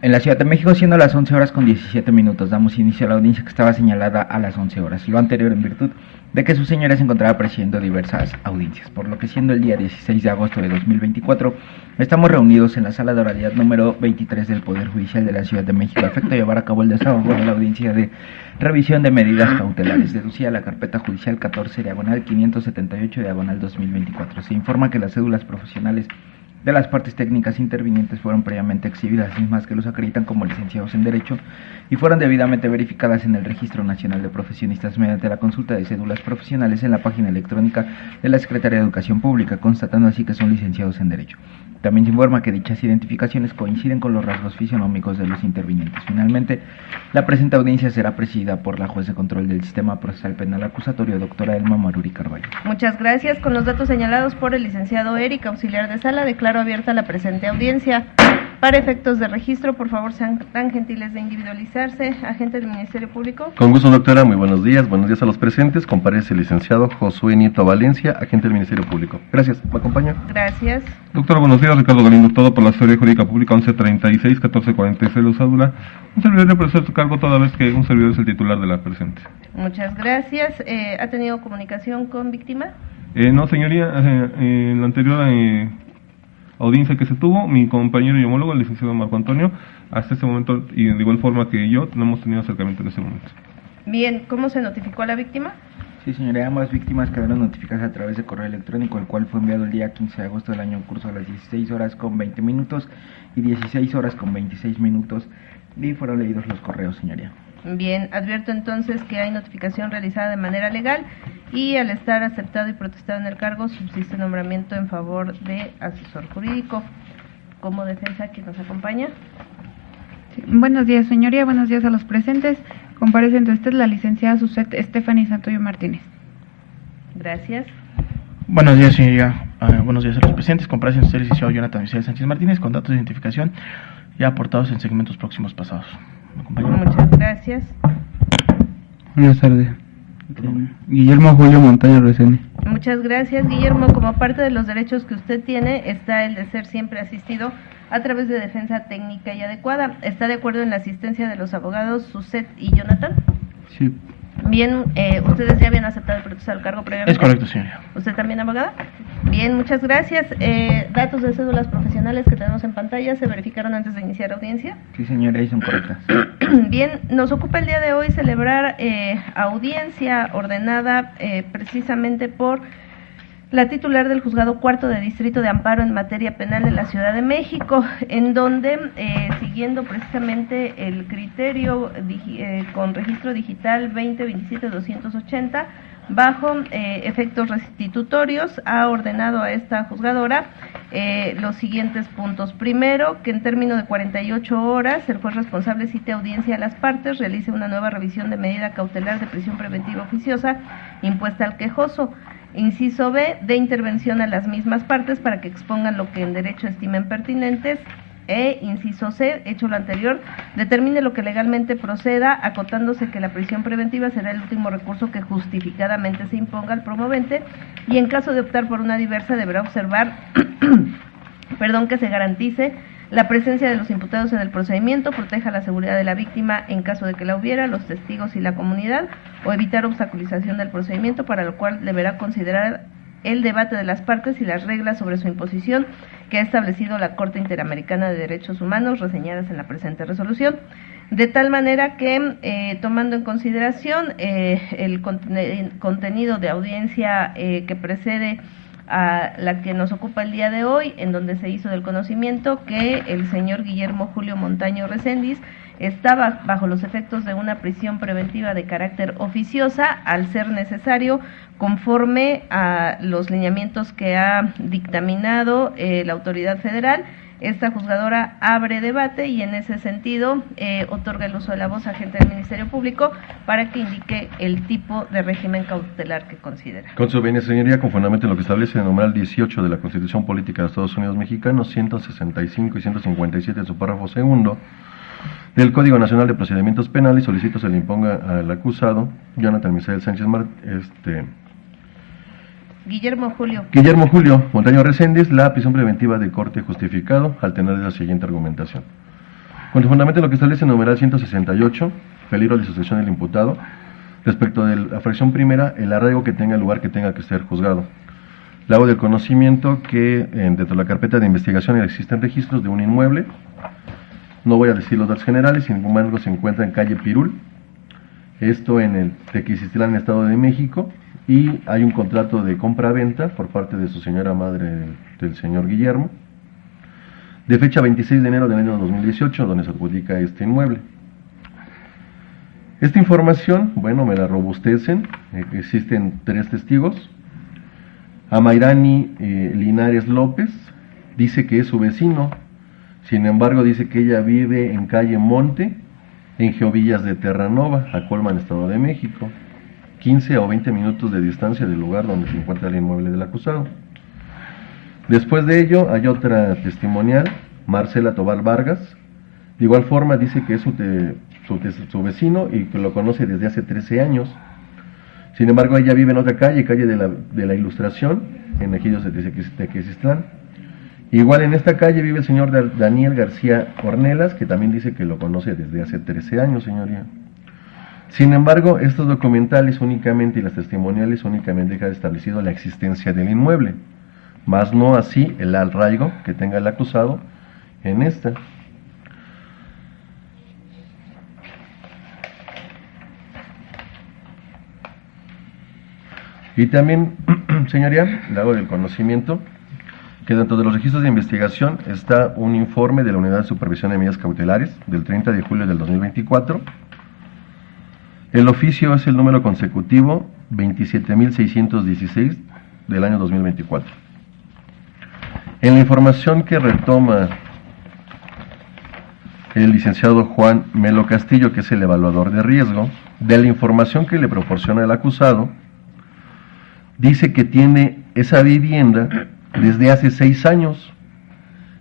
En la Ciudad de México, siendo las 11 horas con 17 minutos, damos inicio a la audiencia que estaba señalada a las 11 horas, lo anterior en virtud de que su señoría se encontraba presidiendo diversas audiencias, por lo que siendo el día 16 de agosto de 2024, estamos reunidos en la sala de oralidad número 23 del Poder Judicial de la Ciudad de México, a efecto de llevar a cabo el desahogo de la audiencia de revisión de medidas cautelares, deducida la carpeta judicial 14 diagonal 578 diagonal 2024. Se informa que las cédulas profesionales de las partes técnicas intervinientes fueron previamente exhibidas, mismas que los acreditan como licenciados en Derecho y fueron debidamente verificadas en el Registro Nacional de Profesionistas mediante la consulta de cédulas profesionales en la página electrónica de la Secretaría de Educación Pública, constatando así que son licenciados en Derecho. También se informa que dichas identificaciones coinciden con los rasgos fisionómicos de los intervinientes. Finalmente, la presente audiencia será presidida por la juez de control del Sistema Procesal Penal Acusatorio, doctora Elma Maruri Carballo. Muchas gracias. Con los datos señalados por el licenciado Eric, auxiliar de sala, declaro abierta la presente audiencia. Para efectos de registro, por favor, sean tan gentiles de individualizarse. Agente del Ministerio Público. Con gusto, doctora. Muy buenos días a los presentes. Comparece el licenciado Josué Nieto Valencia, agente del Ministerio Público. Gracias. ¿Me acompaña? Gracias. Doctor, buenos días. Ricardo Galindo, todo por la Asesoría Jurídica Pública 1136-1446 Luz Ádula. Un servidor de prestar su cargo toda vez que un servidor es el titular de la presente. Muchas gracias. ¿Ha tenido comunicación con víctima? No, señoría. En la anterior audiencia que se tuvo, mi compañero y homólogo, el licenciado Marco Antonio, hasta ese momento, y de igual forma que yo, no hemos tenido acercamiento en ese momento. Bien, ¿cómo se notificó a la víctima? Sí, señoría, ambas víctimas quedaron notificadas a través de correo electrónico, el cual fue enviado el día 15 de agosto del año en curso a las 16 horas con 20 minutos y 16 horas con 26 minutos, y fueron leídos los correos, señoría. Bien, advierto entonces que hay notificación realizada de manera legal y al estar aceptado y protestado en el cargo, subsiste nombramiento en favor de asesor jurídico. Como defensa, ¿quién nos acompaña? Sí, buenos días, señoría, buenos días a los presentes. Comparece ante usted la licenciada Suset Stephanie Santoyo Martínez. Gracias. Buenos días, señoría. Buenos días a los presentes. Comparece ante usted el licenciado Jonathan Michel Sánchez Martínez con datos de identificación ya aportados en segmentos próximos pasados. Muchas gracias. Buenas tardes. Guillermo Julio Montaño Reséndiz. Muchas gracias, Guillermo. Como parte de los derechos que usted tiene está el de ser siempre asistido a través de defensa técnica y adecuada. ¿Está de acuerdo en la asistencia de los abogados Suset y Jonathan? Sí. Bien, ustedes ya habían aceptado el proceso al cargo previamente. Es correcto, señoría. ¿Usted también, abogada? Bien, muchas gracias. Datos de cédulas profesionales que tenemos en pantalla, ¿se verificaron antes de iniciar audiencia? Sí, señoría, y son correctas. Bien, nos ocupa el día de hoy celebrar audiencia ordenada precisamente por la titular del Juzgado Cuarto de Distrito de Amparo en materia penal de la Ciudad de México, en donde, siguiendo precisamente el criterio con registro digital 2027-280, bajo efectos restitutorios, ha ordenado a esta juzgadora los siguientes puntos. Primero, que en término de 48 horas, el juez responsable cite audiencia a las partes, realice una nueva revisión de medida cautelar de prisión preventiva oficiosa impuesta al quejoso. Inciso B, de intervención a las mismas partes para que expongan lo que en derecho estimen pertinentes. Inciso C, hecho lo anterior, determine lo que legalmente proceda, acotándose que la prisión preventiva será el último recurso que justificadamente se imponga al promovente y en caso de optar por una diversa deberá observar que se garantice la presencia de los imputados en el procedimiento, proteja la seguridad de la víctima en caso de que la hubiera, los testigos y la comunidad, o evitar obstaculización del procedimiento, para lo cual deberá considerar el debate de las partes y las reglas sobre su imposición que ha establecido la Corte Interamericana de Derechos Humanos, reseñadas en la presente resolución, de tal manera que, tomando en consideración el contenido de audiencia que precede a la que nos ocupa el día de hoy, en donde se hizo del conocimiento que el señor Guillermo Julio Montaño Reséndiz estaba bajo los efectos de una prisión preventiva de carácter oficiosa, al ser necesario, conforme a los lineamientos que ha dictaminado la autoridad federal. Esta juzgadora abre debate y en ese sentido otorga el uso de la voz a agente del Ministerio Público para que indique el tipo de régimen cautelar que considera. Con su venia, señoría, conformemente a lo que establece el numeral 18 de la Constitución Política de Estados Unidos Mexicanos, 165 y 157 de su párrafo segundo del Código Nacional de Procedimientos Penales, solicito se le imponga al acusado Jonathan Misael Sánchez Guillermo Julio Montaño Reséndiz la prisión preventiva de corte justificado al tener la siguiente argumentación. Con fundamento en lo que establece el numeral 168, peligro de sustracción del imputado, respecto de la fracción primera, el arraigo que tenga lugar que tenga que ser juzgado. Le hago del conocimiento que dentro de la carpeta de investigación existen registros de un inmueble. No voy a decir los datos generales, sin embargo se encuentra en calle Pirul, esto en el Tequisistlán, Estado de México, y hay un contrato de compra-venta por parte de su señora madre, del señor Guillermo, de fecha 26 de enero del año 2018, donde se adjudica este inmueble. Esta información, bueno, me la robustecen, existen 3 testigos. Amairani Linares López dice que es su vecino, sin embargo dice que ella vive en calle Monte, en Geovillas de Terranova, Acolman, Estado de México, 15 o 20 minutos de distancia del lugar donde se encuentra el inmueble del acusado. Después de ello hay otra testimonial, Marcela Tobar Vargas, de igual forma dice que es su vecino y que lo conoce desde hace 13 años. Sin embargo, ella vive en otra calle de la Ilustración, en Ejidos de Tequisistlán. Igual en esta calle vive el señor Daniel García Ornelas, que también dice que lo conoce desde hace 13 años, señoría. Sin embargo, estos documentales únicamente y las testimoniales únicamente dejan establecido la existencia del inmueble, más no así el arraigo que tenga el acusado en esta. Y también, señoría, le hago del conocimiento que dentro de los registros de investigación está un informe de la Unidad de Supervisión de Medidas Cautelares del 30 de julio del 2024. El oficio es el número consecutivo 27.616 del año 2024. En la información que retoma el licenciado Juan Melo Castillo, que es el evaluador de riesgo, de la información que le proporciona el acusado, dice que tiene esa vivienda desde hace 6 años,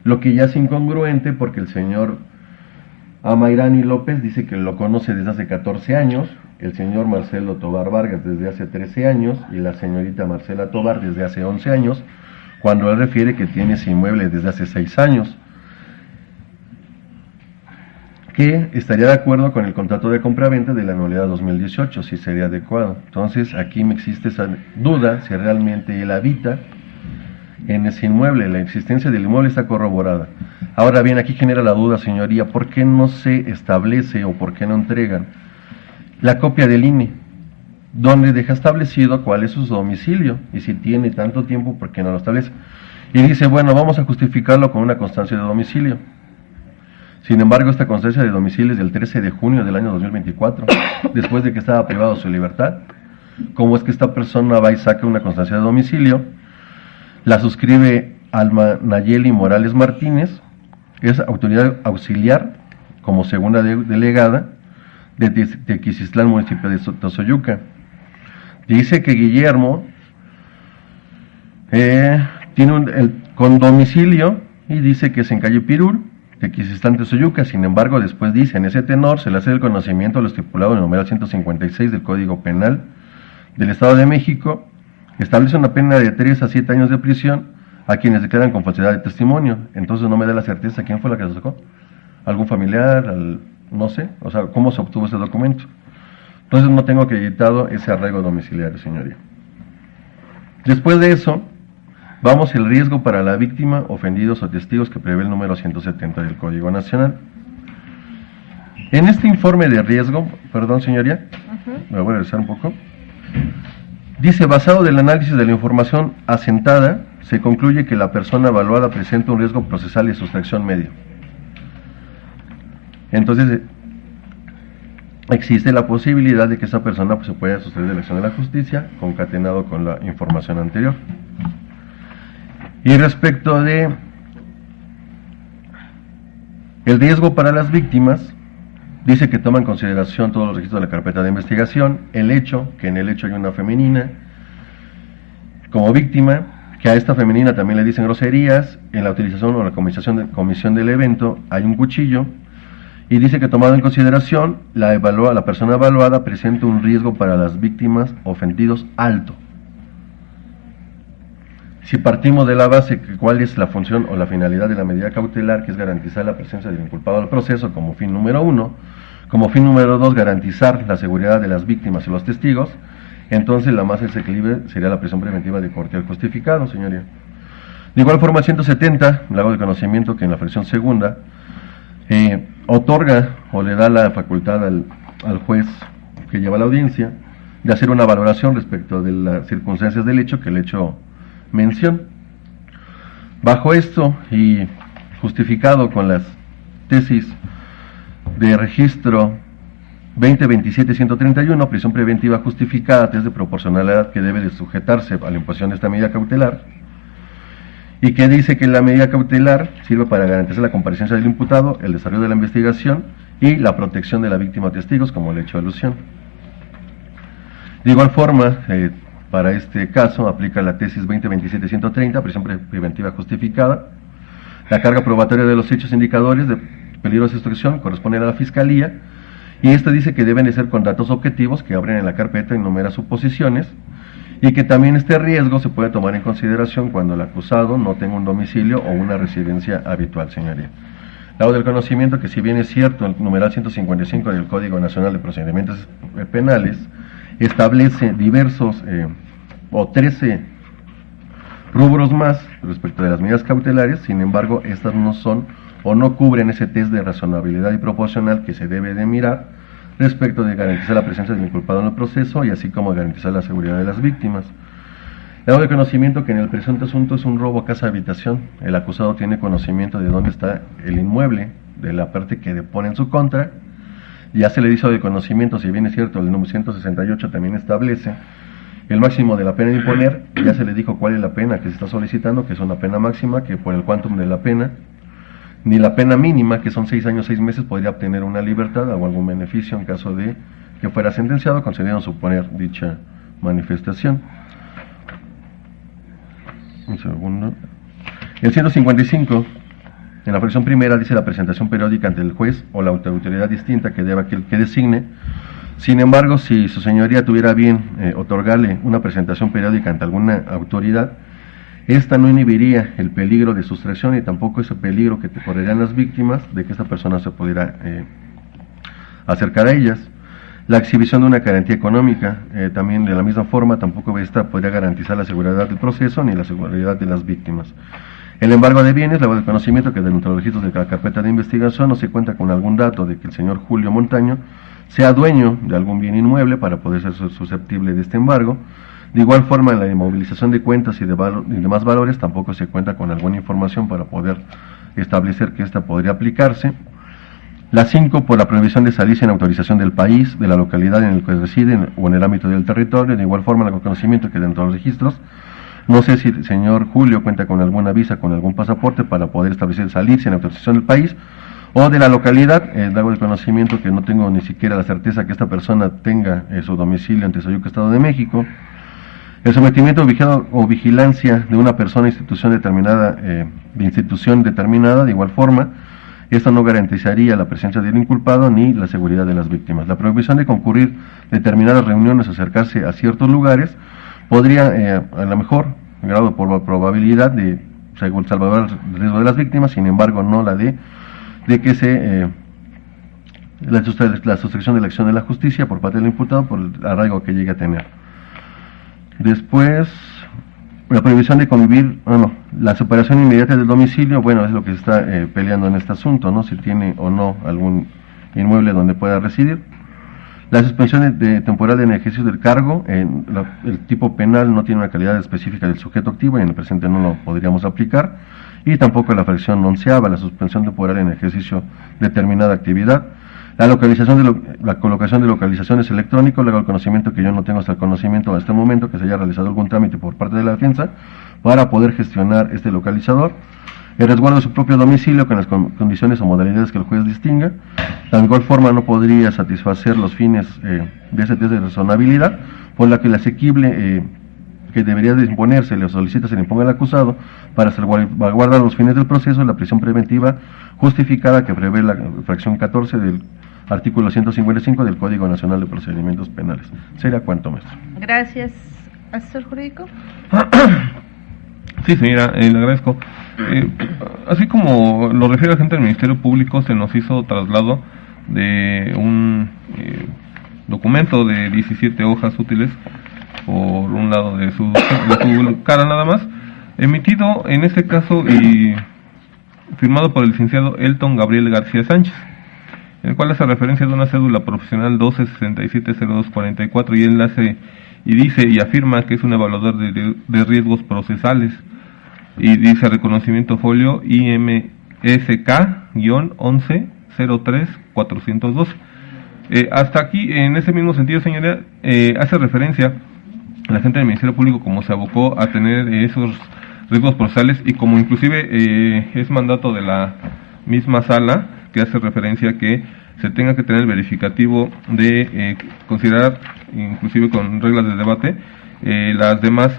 lo que ya es incongruente porque el señor Amairani López dice que lo conoce desde hace 14 años, el señor Marcelo Tobar Vargas desde hace 13 años y la señorita Marcela Tobar desde hace 11 años, cuando él refiere que tiene ese inmueble desde hace 6 años, que estaría de acuerdo con el contrato de compraventa de la anualidad 2018, si sería adecuado. Entonces aquí me existe esa duda si realmente él habita en ese inmueble, la existencia del inmueble está corroborada. Ahora bien, aquí genera la duda, señoría, ¿por qué no se establece o por qué no entregan la copia del INE, donde deja establecido cuál es su domicilio? Y si tiene tanto tiempo, ¿por qué no lo establece? Y dice, bueno, vamos a justificarlo con una constancia de domicilio. Sin embargo, esta constancia de domicilio es del 13 de junio del año 2024, después de que estaba privado de su libertad. ¿Cómo es que esta persona va y saca una constancia de domicilio? La suscribe Alma Nayeli Morales Martínez, es autoridad auxiliar como segunda delegada de Tequisistlán, municipio de Tozoyuca. Dice que Guillermo tiene con domicilio y dice que es en calle Pirul, Tequisistlán, Tozoyuca. Sin embargo, después dice, en ese tenor se le hace el conocimiento a lo estipulado en el numeral 156 del Código Penal del Estado de México, establece una pena de 3 a 7 años de prisión a quienes se quedan con falsedad de testimonio. Entonces no me da la certeza quién fue la que se sacó, algún familiar, no sé, o sea, cómo se obtuvo ese documento. Entonces no tengo acreditado ese arraigo domiciliario, señoría. Después de eso, vamos al riesgo para la víctima, ofendidos o testigos que prevé el número 170 del Código Nacional. En este informe de riesgo, perdón, señoría, me voy a regresar un poco. Dice, basado del análisis de la información asentada, se concluye que la persona evaluada presenta un riesgo procesal de sustracción medio. Entonces, existe la posibilidad de que esa persona se pueda sustraer de la acción de la justicia, concatenado con la información anterior. Y respecto de el riesgo para las víctimas, dice que toma en consideración todos los registros de la carpeta de investigación, el hecho, que en el hecho hay una femenina como víctima, que a esta femenina también le dicen groserías, en la utilización o la comisión del evento hay un cuchillo, y dice que tomado en consideración, la persona evaluada presenta un riesgo para las víctimas ofendidos alto. si partimos de la base que cuál es la función o la finalidad de la medida cautelar, que es garantizar la presencia del inculpado al proceso como fin número 1, como fin número 2, garantizar la seguridad de las víctimas y los testigos, entonces la más exequible sería la prisión preventiva de corte al justificado, señoría. De igual forma, 170, le hago de conocimiento que en la fracción segunda, otorga o le da la facultad al juez que lleva la audiencia de hacer una valoración respecto de las circunstancias del hecho que el hecho mención. Bajo esto y justificado con las tesis de registro 20-27-131, prisión preventiva justificada, test de proporcionalidad que debe de sujetarse a la imposición de esta medida cautelar, y que dice que la medida cautelar sirve para garantizar la comparecencia del imputado, el desarrollo de la investigación y la protección de la víctima o testigos, como le he hecho alusión. De igual forma, para este caso aplica la tesis 20-27-130, prisión preventiva justificada. La carga probatoria de los hechos indicadores de peligrosa obstrucción corresponde a la Fiscalía, y esto dice que deben de ser con datos objetivos que abren en la carpeta y enumera suposiciones, y que también este riesgo se puede tomar en consideración cuando el acusado no tenga un domicilio o una residencia habitual, señoría. Hago del conocimiento que, si bien es cierto, el numeral 155 del Código Nacional de Procedimientos Penales establece diversos o 13 rubros más respecto de las medidas cautelares, sin embargo, estas no son o no cubren ese test de razonabilidad y proporcional que se debe de mirar respecto de garantizar la presencia del inculpado en el proceso y así como garantizar la seguridad de las víctimas. Le hago de conocimiento que en el presente asunto es un robo a casa-habitación. El acusado tiene conocimiento de dónde está el inmueble de la parte que depone en su contra. Ya se le hizo de conocimiento, si bien es cierto, el número 168 también establece el máximo de la pena de imponer. Ya se le dijo cuál es la pena que se está solicitando, que es una pena máxima, que por el quantum de la pena, ni la pena mínima, que son 6 años 6 meses, podría obtener una libertad o algún beneficio en caso de que fuera sentenciado, concediendo suponer dicha manifestación. Un segundo. El 155, en la fracción primera, dice la presentación periódica ante el juez o la autoridad distinta que deba que designe. Sin embargo, si su señoría tuviera bien otorgarle una presentación periódica ante alguna autoridad, esta no inhibiría el peligro de sustracción y tampoco ese peligro que correrían las víctimas de que esta persona se pudiera acercar a ellas. La exhibición de una garantía económica, también de la misma forma, tampoco esta podría garantizar la seguridad del proceso ni la seguridad de las víctimas. El embargo de bienes, le hago de conocimiento que dentro de los registros de la carpeta de investigación no se cuenta con algún dato de que el señor Julio Montaño sea dueño de algún bien inmueble para poder ser susceptible de este embargo. De igual forma, en la inmovilización de cuentas y demás valores tampoco se cuenta con alguna información para poder establecer que esta podría aplicarse. La 5, por la prohibición de salir sin autorización del país, de la localidad en el que residen o en el ámbito del territorio. De igual forma, el conocimiento que dentro de los registros, no sé si el señor Julio cuenta con alguna visa, con algún pasaporte para poder establecer salir sin autorización del país o de la localidad. Hago el conocimiento que no tengo ni siquiera la certeza que esta persona tenga su domicilio en Tezayuca, Estado de México. El sometimiento o vigilancia de una persona, institución determinada, de igual forma, esto no garantizaría la presencia del inculpado ni la seguridad de las víctimas. La prohibición de concurrir determinadas reuniones o acercarse a ciertos lugares podría, a lo mejor, grado por probabilidad de salvaguardar el riesgo de las víctimas, sin embargo, no la de que la sustracción de la acción de la justicia por parte del imputado por el arraigo que llegue a tener. Después, la prohibición de convivir, la separación inmediata del domicilio, es lo que se está peleando en este asunto, ¿no? Si tiene o no algún inmueble donde pueda residir. La suspensión temporal en ejercicio del cargo, el tipo penal no tiene una calidad específica del sujeto activo y en el presente no lo podríamos aplicar. Y tampoco la fracción onceava, la suspensión temporal en ejercicio de determinada actividad. La colocación de localizaciones electrónicas, le hago el conocimiento que yo no tengo hasta el conocimiento a este momento que se haya realizado algún trámite por parte de la defensa para poder gestionar este localizador. El resguardo de su propio domicilio con las condiciones o modalidades que el juez distinga. De igual forma no podría satisfacer los fines de ese test de razonabilidad, por la que el asequible que debería de imponerse, le solicita se le imponga al acusado para salvaguardar los fines del proceso, la prisión preventiva justificada que prevé la fracción 14 del artículo 155 del Código Nacional de Procedimientos Penales. Sería cuanto, maestro. Gracias. ¿Asesor jurídico? Sí, señora, le agradezco. Así como lo refiere la gente del Ministerio Público, se nos hizo traslado de un documento de 17 hojas útiles, por un lado de su cara nada más, emitido en este caso y firmado por el licenciado Elton Gabriel García Sánchez, el cual hace referencia de una cédula profesional 12670244 y enlace y dice y afirma que es un evaluador de riesgos procesales y dice reconocimiento folio IMSK-1103-412. Hasta aquí, en ese mismo sentido, señoría, hace referencia la gente del Ministerio Público como se abocó a tener esos riesgos procesales y como inclusive es mandato de la misma sala que hace referencia a que se tenga que tener el verificativo de considerar, inclusive con reglas de debate, las demás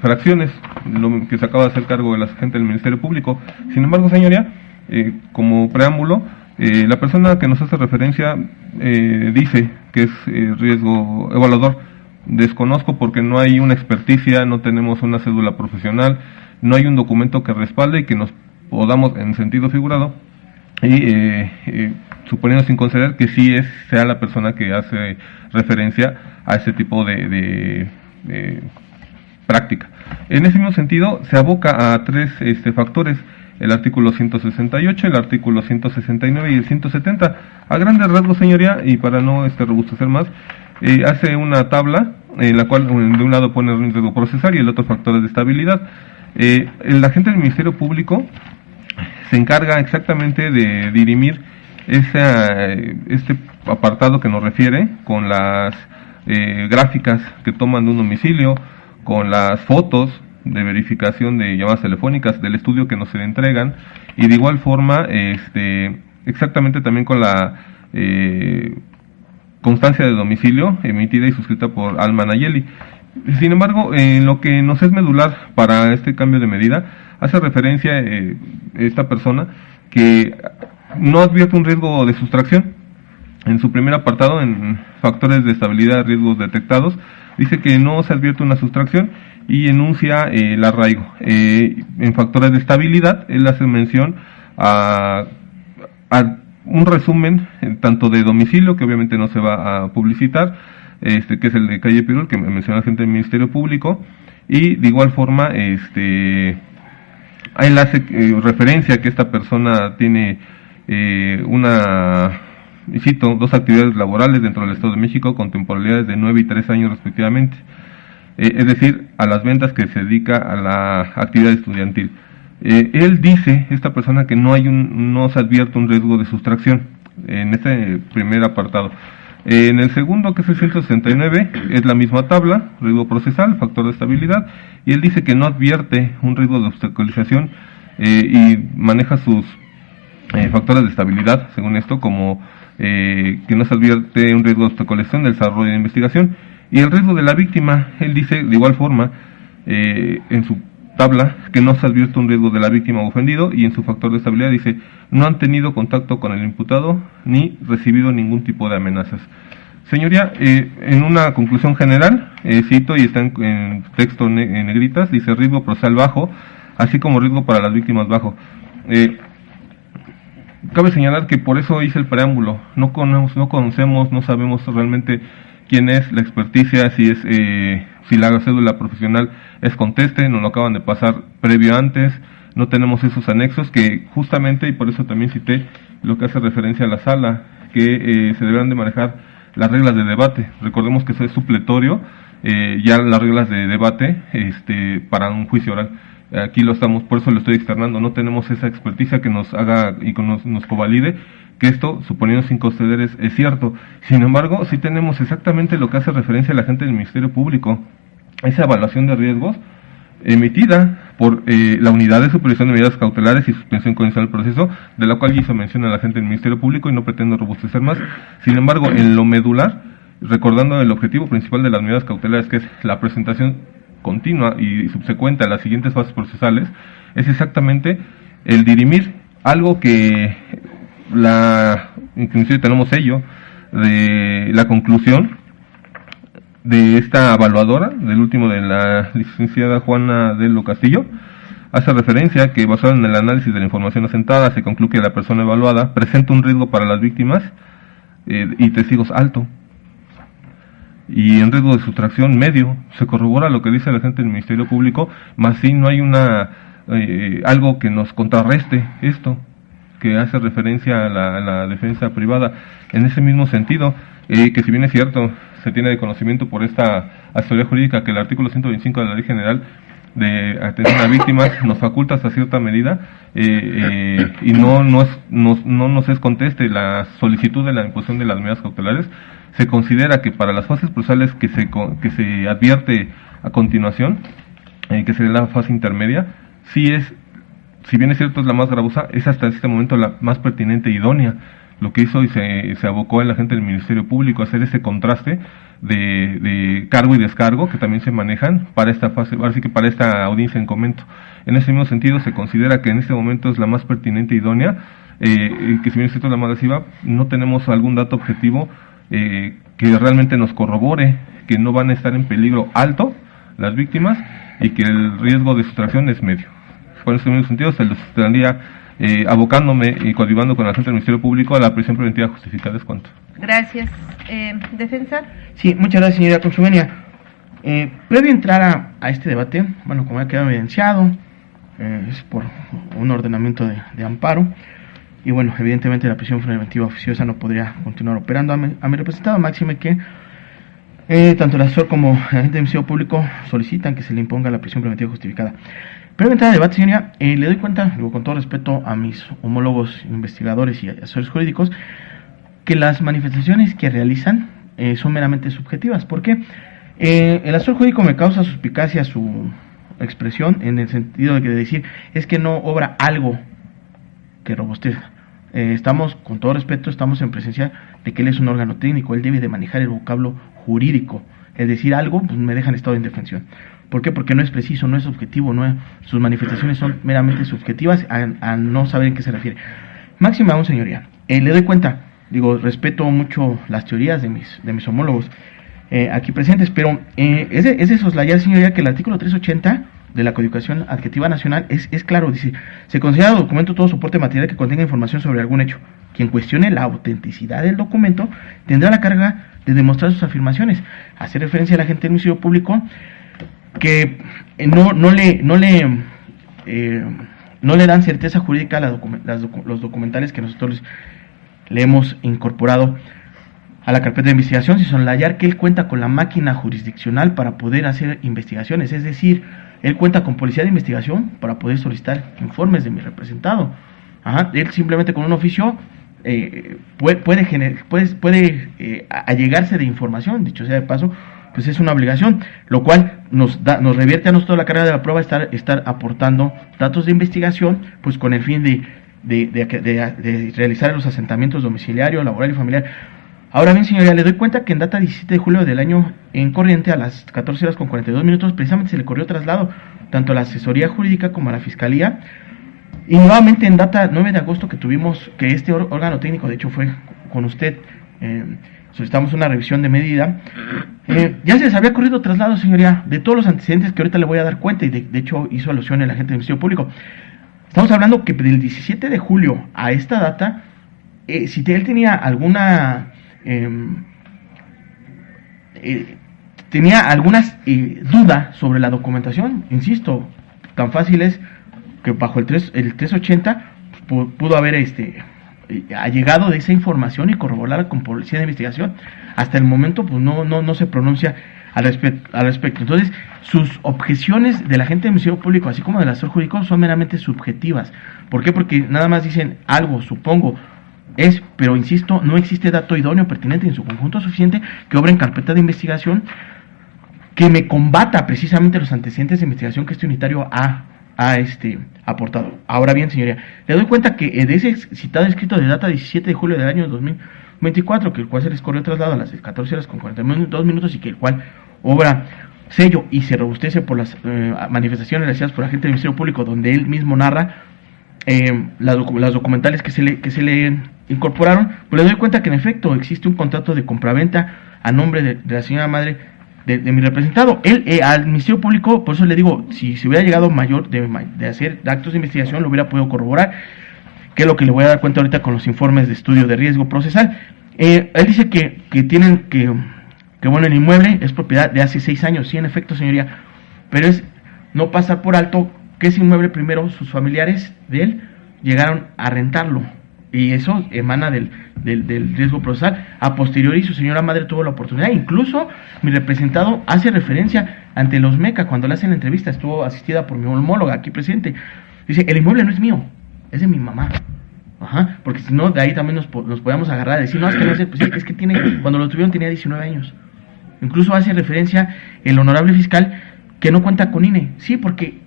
fracciones, lo que se acaba de hacer cargo de la gente del Ministerio Público. Sin embargo, señoría, como preámbulo, la persona que nos hace referencia dice que es riesgo evaluador. Desconozco porque no hay una experticia, no tenemos una cédula profesional, no hay un documento que respalde y que nos podamos, en sentido figurado, y suponiendo sin considerar que sí sea la persona que hace referencia a ese tipo de práctica. En ese mismo sentido, se aboca a tres factores: el artículo 168, el artículo 169 y el 170. A grandes rasgos, señoría, y para no robustecer más, hace una tabla en la cual de un lado pone el riesgo procesal y el otro factores de estabilidad. El agente del Ministerio Público se encarga exactamente de dirimir este apartado que nos refiere con las gráficas que toman de un domicilio, con las fotos de verificación de llamadas telefónicas del estudio que nos se entregan, y de igual forma exactamente también con la constancia de domicilio emitida y suscrita por Alma Nayeli. Sin embargo, lo que nos es medular para este cambio de medida, hace referencia esta persona que no advierte un riesgo de sustracción. En su primer apartado, en factores de estabilidad, riesgos detectados, dice que no se advierte una sustracción y enuncia el arraigo. En factores de estabilidad, él hace mención a un resumen tanto de domicilio, que obviamente no se va a publicitar, que es el de calle Pirul, que menciona la gente del Ministerio Público, y de igual forma él hace referencia a que esta persona tiene dos actividades laborales dentro del Estado de México con temporalidades de 9 y 3 años respectivamente, es decir, a las ventas que se dedica a la actividad estudiantil. Él dice, esta persona, que no se advierte un riesgo de sustracción en este primer apartado. En el segundo, que es el 169, es la misma tabla, riesgo procesal, factor de estabilidad, y él dice que no advierte un riesgo de obstaculización y maneja sus factores de estabilidad, según esto, como que no se advierte un riesgo de obstaculización del desarrollo de investigación. Y el riesgo de la víctima, él dice de igual forma en su tabla que no se advierte un riesgo de la víctima o ofendido, y en su factor de estabilidad dice no han tenido contacto con el imputado ni recibido ningún tipo de amenazas. Señoría, en una conclusión general, cito y está en texto en negritas, dice riesgo procesal bajo, así como riesgo para las víctimas bajo. Cabe señalar que por eso hice el preámbulo, no conocemos, no sabemos realmente quién es la experticia, si la cédula profesional es conteste, nos lo acaban de pasar previo antes, no tenemos esos anexos que justamente, y por eso también cité lo que hace referencia a la sala, que se deberán de manejar las reglas de debate. Recordemos que eso es supletorio, ya las reglas de debate para un juicio oral. Aquí lo estamos, por eso lo estoy externando, no tenemos esa experticia que nos haga y que nos covalide que esto, suponiendo sin concederes, es cierto. Sin embargo, sí tenemos exactamente lo que hace referencia a la gente del Ministerio Público, esa evaluación de riesgos emitida por la Unidad de Supervisión de Medidas Cautelares y Suspensión Condicional del Proceso, de la cual hizo mención a la gente del Ministerio Público y no pretendo robustecer más. Sin embargo, en lo medular, recordando el objetivo principal de las medidas cautelares, que es la presentación continua y subsecuente a las siguientes fases procesales, es exactamente el dirimir algo que inclusive tenemos sello de la conclusión de esta evaluadora, del último de la licenciada Juana Delo Castillo, hace referencia que basado en el análisis de la información asentada se concluye que la persona evaluada presenta un riesgo para las víctimas y testigos alto, y en riesgo de sustracción medio. Se corrobora lo que dice la gente del Ministerio Público, más si no hay algo que nos contrarreste esto, que hace referencia a la defensa privada. En ese mismo sentido, que si bien es cierto, se tiene de conocimiento por esta asesoría jurídica que el artículo 125 de la Ley General de Atención a Víctimas nos faculta hasta cierta medida, y no nos es conteste la solicitud de la imposición de las medidas cautelares, se considera que para las fases procesales que se advierte a continuación, que sería la fase intermedia, si bien es cierto es la más gravosa, es hasta este momento la más pertinente e idónea. Lo que hizo y se abocó en la gente del Ministerio Público a hacer ese contraste de cargo y descargo que también se manejan para esta fase, así que para esta audiencia en comento. En ese mismo sentido se considera que en este momento es la más pertinente e idónea, que si bien es cierto es la más agresiva, no tenemos algún dato objetivo que realmente nos corrobore que no van a estar en peligro alto las víctimas y que el riesgo de sustracción es medio. Por ese mismo sentido se les estaría abocándome y coadyuvando con la gente del Ministerio Público a la prisión preventiva justificada. Es cuanto. Gracias. ¿Defensa? Sí, muchas gracias, señora Consumenia. Previo a entrar a este debate, bueno, como ha quedado evidenciado, es por un ordenamiento de amparo, y bueno, evidentemente la prisión preventiva oficiosa no podría continuar operando. A mi representado, máxime que tanto el asesor como la gente del Ministerio Público solicitan que se le imponga la prisión preventiva justificada. Previo a entrar al debate, señoría, le doy cuenta, digo, con todo respeto a mis homólogos investigadores y asesores jurídicos, que las manifestaciones que realizan son meramente subjetivas. ¿Por qué? El asesor jurídico me causa suspicacia su expresión en el sentido de decir es que no obra algo que robustezca. Estamos, con todo respeto, estamos en presencia de que él es un órgano técnico, él debe de manejar el vocablo jurídico, es decir, algo pues me deja en estado de indefensión. ¿Por qué? Porque no es preciso, no es objetivo, sus manifestaciones son meramente subjetivas a no saber en qué se refiere. Máxima aún, señoría, le doy cuenta, digo, respeto mucho las teorías de mis homólogos aquí presentes, pero es de soslayar, señoría, que el artículo 380 de la Codificación Adjetiva Nacional es claro, dice, se considera documento todo soporte material que contenga información sobre algún hecho. Quien cuestione la autenticidad del documento tendrá la carga de demostrar sus afirmaciones. Hace referencia a la gente del Ministerio Público que no le dan certeza jurídica a los documentales que nosotros le hemos incorporado a la carpeta de investigación, si soslayar que él cuenta con la máquina jurisdiccional para poder hacer investigaciones, es decir, él cuenta con policía de investigación para poder solicitar informes de mi representado. Él simplemente con un oficio puede allegarse de información, dicho sea de paso, pues es una obligación, lo cual nos revierte a nosotros la carga de la prueba estar aportando datos de investigación, pues con el fin de realizar los asentamientos domiciliario, laboral y familiar. Ahora bien, señoría, le doy cuenta que en data 17 de julio del año en corriente, a las 14 horas con 42 minutos, precisamente se le corrió traslado tanto a la asesoría jurídica como a la fiscalía, y nuevamente en data 9 de agosto que tuvimos, que este órgano técnico, de hecho fue con usted, solicitamos una revisión de medida, ya se les había corrido traslado, señoría, de todos los antecedentes que ahorita le voy a dar cuenta, y de hecho hizo alusión el agente del Ministerio Público. Estamos hablando que del 17 de julio a esta data, si él tenía alguna... tenía algunas dudas sobre la documentación, insisto, tan fácil es que bajo el 380 pudo haber allegado de esa información y corroborarla con policía de investigación. Hasta el momento pues no se pronuncia al respecto. Entonces, sus objeciones de la gente del Ministerio Público, así como del asesor jurídico, son meramente subjetivas. ¿Por qué? Porque nada más dicen algo, supongo, pero insisto, no existe dato idóneo, pertinente en su conjunto suficiente que obre en carpeta de investigación que me combata precisamente los antecedentes de investigación que este unitario ha aportado. Ahora bien, señoría, le doy cuenta que de ese citado escrito de data 17 de julio del año 2024, que el cual se les corrió traslado a las 14 horas con 42 minutos y que el cual obra sello y se robustece por las manifestaciones realizadas por la gente del Ministerio Público, donde él mismo narra las documentales que se le incorporaron, pues le doy cuenta que en efecto existe un contrato de compraventa a nombre de la señora madre de mi representado. Él, al Ministerio Público, por eso le digo, si se hubiera llegado mayor de hacer actos de investigación, lo hubiera podido corroborar, que es lo que le voy a dar cuenta ahorita con los informes de estudio de riesgo procesal. Él dice que tienen que bueno, el inmueble es propiedad de hace 6 años, sí, en efecto, señoría, pero es no pasar por alto que ese inmueble primero sus familiares de él llegaron a rentarlo, y eso emana del riesgo procesal. A posteriori su señora madre tuvo la oportunidad, incluso mi representado hace referencia ante los MECA cuando le hacen la entrevista, estuvo asistida por mi homóloga aquí presente, dice, el inmueble no es mío, es de mi mamá. Ajá, porque si no, de ahí también nos podíamos agarrar a decir, no, es que no es, pues es que tiene, cuando lo tuvieron tenía 19 años. Incluso hace referencia el honorable fiscal que no cuenta con INE. Sí, porque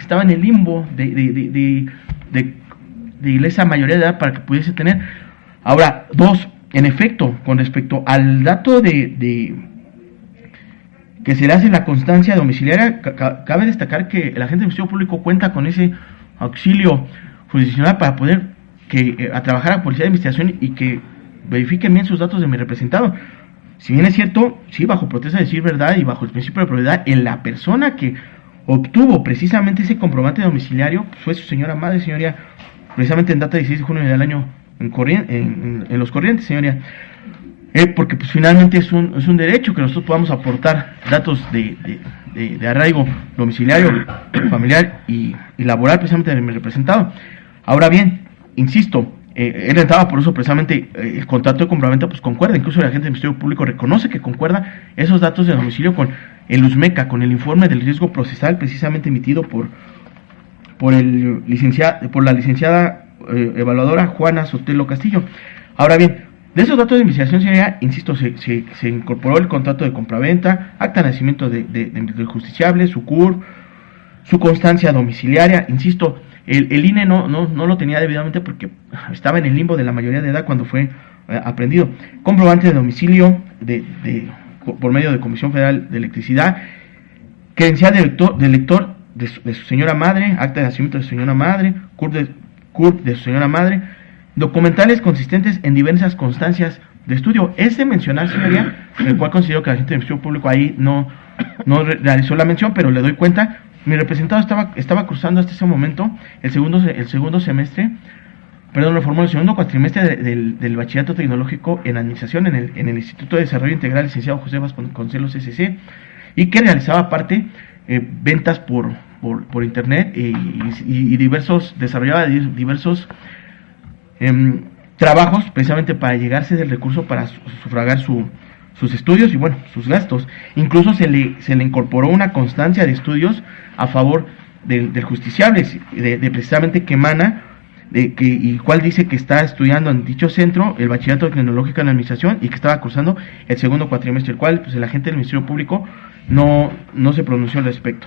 estaba en el limbo de esa mayoría de edad para que pudiese tener. Ahora, 2, en efecto, con respecto al dato de que se le hace la constancia domiciliaria, cabe destacar que el agente del Ministerio Público cuenta con ese auxilio jurisdiccional para poder a trabajar a Policía de Investigación y que verifiquen bien sus datos de mi representado. Si bien es cierto, sí, bajo protesta de decir verdad y bajo el principio de probidad, en la persona que obtuvo precisamente ese comprobante domiciliario fue su señora madre, señoría, precisamente en data 16 de junio del año en los corrientes, señoría. Porque pues finalmente es un derecho que nosotros podamos aportar datos de arraigo domiciliario, familiar y laboral precisamente de mi representado. Ahora bien, insisto, él rentaba, por eso precisamente el contrato de compraventa pues concuerda, incluso el agente del Ministerio Público reconoce que concuerda esos datos de domicilio con el USMECA, con el informe del riesgo procesal precisamente emitido por la licenciada evaluadora Juana Sotelo Castillo. Ahora bien, de esos datos de investigación, señoría, insisto, se incorporó el contrato de compraventa, acta de nacimiento del justiciable, su CUR, su constancia domiciliaria, insisto. El INE no lo tenía debidamente porque estaba en el limbo de la mayoría de edad cuando fue aprehendido. Comprobante de domicilio por medio de Comisión Federal de Electricidad, credencial del lector de su señora madre, acta de nacimiento de su señora madre, CURP de su señora madre, documentales consistentes en diversas constancias de estudio. Ese mencionar, señoría, el cual considero que la gente del Ministerio Público ahí no realizó la mención, pero le doy cuenta. Mi representado estaba cursando hasta ese momento el segundo semestre, reformó el segundo cuatrimestre del bachillerato tecnológico en administración en el Instituto de Desarrollo Integral licenciado José Vasconcelos SC, y que realizaba aparte ventas por internet y desarrollaba diversos trabajos precisamente para llegarse del recurso para sufragar sus estudios y bueno, sus gastos. Incluso se le incorporó una constancia de estudios a favor del justiciable, de precisamente que emana, y cual dice que está estudiando en dicho centro el bachillerato tecnológico en administración y que estaba cursando el segundo cuatrimestre, el cual pues el agente del Ministerio Público no se pronunció al respecto.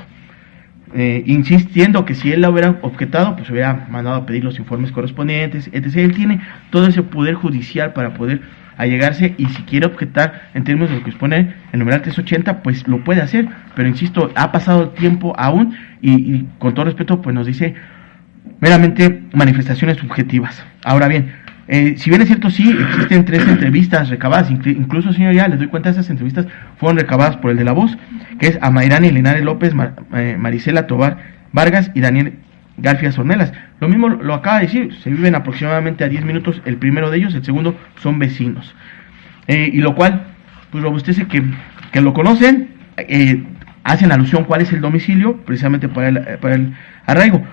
Insistiendo que si él la hubiera objetado, pues hubiera mandado a pedir los informes correspondientes, etc. Él tiene todo ese poder judicial para poder allegarse, y si quiere objetar en términos de lo que expone el numeral 380, pues lo puede hacer, pero insisto, ha pasado el tiempo aún y con todo respeto pues nos dice meramente manifestaciones subjetivas. Ahora bien, si bien es cierto, sí, existen 3 entrevistas recabadas, incluso, señoría, les doy cuenta, esas entrevistas fueron recabadas por el de La Voz, que es a Mayrani Linares López, Marisela Tobar Vargas y Daniel Garfias Ornelas. Lo mismo lo acaba de decir, se viven aproximadamente a 10 minutos el primero de ellos, el segundo son vecinos. Y lo cual, pues robustece que lo conocen, hacen alusión cuál es el domicilio, precisamente para el arraigo.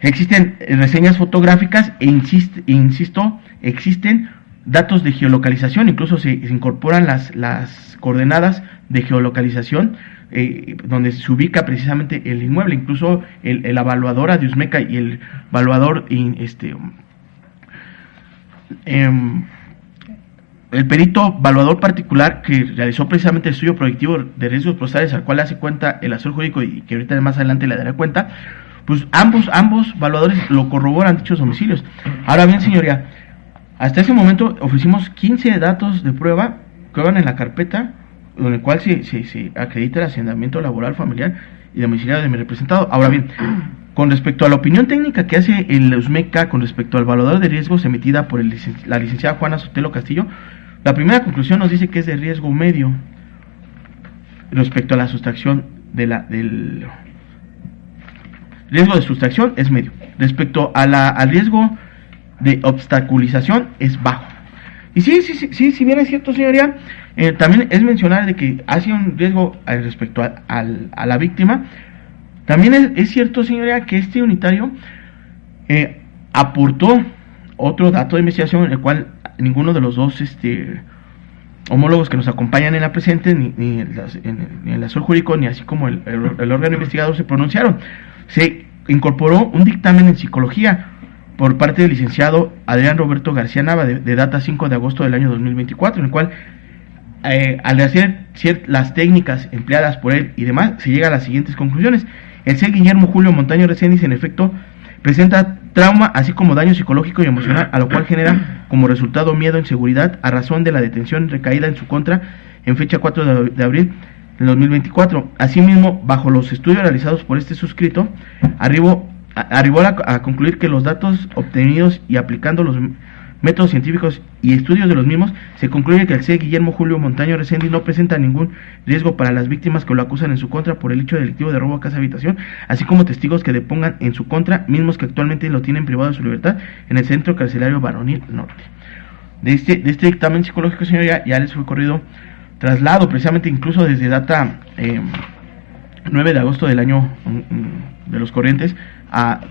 Existen reseñas fotográficas insisto, existen datos de geolocalización, incluso se incorporan las coordenadas de geolocalización donde se ubica precisamente el inmueble, incluso el evaluador de USMECA y el evaluador el perito evaluador particular que realizó precisamente el estudio proyectivo de riesgos procesales, al cual hace cuenta el asesor jurídico y que ahorita más adelante le daré cuenta, pues ambos evaluadores lo corroboran dichos domicilios. Ahora bien, señoría, hasta ese momento ofrecimos 15 datos de prueba que van en la carpeta, en el cual se acredita el asentamiento laboral, familiar y domiciliario de mi representado. Ahora bien, con respecto a la opinión técnica que hace el USMECA con respecto al evaluador de riesgos emitida por la licenciada Juana Sotelo Castillo, la primera conclusión nos dice que es de riesgo medio. respecto a la sustracción del riesgo de sustracción es medio. Respecto al riesgo de obstaculización es bajo. Y si bien es cierto, señoría, también es mencionar de que hace un riesgo respecto a la víctima. También es cierto, señoría, que este unitario aportó otro dato de investigación, en el cual ninguno de los dos homólogos que nos acompañan en la presente, ni el asesor jurídico, ni así como el órgano investigador se pronunciaron. Se incorporó un dictamen en psicología por parte del licenciado Adrián Roberto García Nava, de data 5 de agosto del año 2024, en el cual, al hacer las técnicas empleadas por él y demás, se llega a las siguientes conclusiones. El C. Guillermo Julio Montaño Reséndiz, en efecto, presenta trauma, así como daño psicológico y emocional, a lo cual genera como resultado miedo e inseguridad a razón de la detención recaída en su contra en fecha 4 de abril del 2024. Asimismo, bajo los estudios realizados por este suscrito, arribó a concluir que los datos obtenidos y aplicando los métodos científicos y estudios de los mismos, se concluye que el C. Guillermo Julio Montaño Reséndiz no presenta ningún riesgo para las víctimas que lo acusan en su contra por el hecho delictivo de robo a casa habitación, así como testigos que depongan en su contra, mismos que actualmente lo tienen privado de su libertad en el Centro Carcelario Varonil Norte. De este dictamen psicológico, señor, ya les fue corrido traslado, precisamente incluso desde data 9 de agosto del año de los corrientes,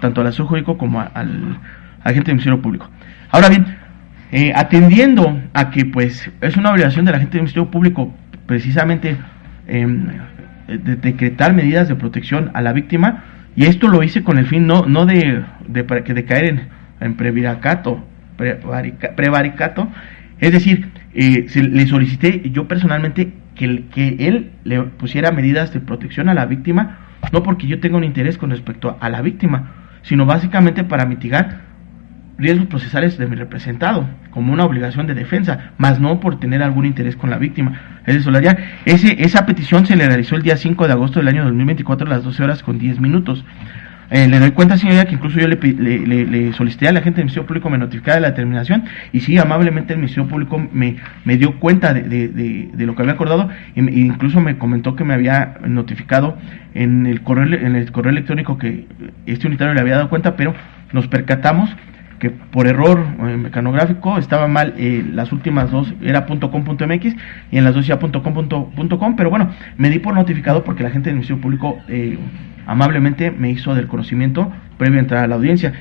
tanto al asesor jurídico como al agente del Ministerio Público. Ahora bien, atendiendo a que pues es una obligación de la gente del Ministerio Público precisamente de decretar medidas de protección a la víctima, y esto lo hice con el fin no de caer en prevaricato, es decir, le solicité yo personalmente que él le pusiera medidas de protección a la víctima, no porque yo tenga un interés con respecto a la víctima, sino básicamente para mitigar riesgos procesales de mi representado, como una obligación de defensa, más no por tener algún interés con la víctima. Esa petición se le realizó el día 5 de agosto del año 2024 a las 12 horas con 10 minutos. Le doy cuenta, señoría, que incluso yo le solicité a la gente del Ministerio Público me notificara de la determinación, y sí, amablemente el Ministerio Público me dio cuenta de lo que había acordado, e incluso me comentó que me había notificado en el correo electrónico que este unitario le había dado cuenta, pero nos percatamos que por error mecanográfico estaba mal, las últimas dos era .com.mx y en las dos ya .com.com, pero bueno, me di por notificado porque la gente del Ministerio Público amablemente me hizo del conocimiento previo a entrar a la audiencia.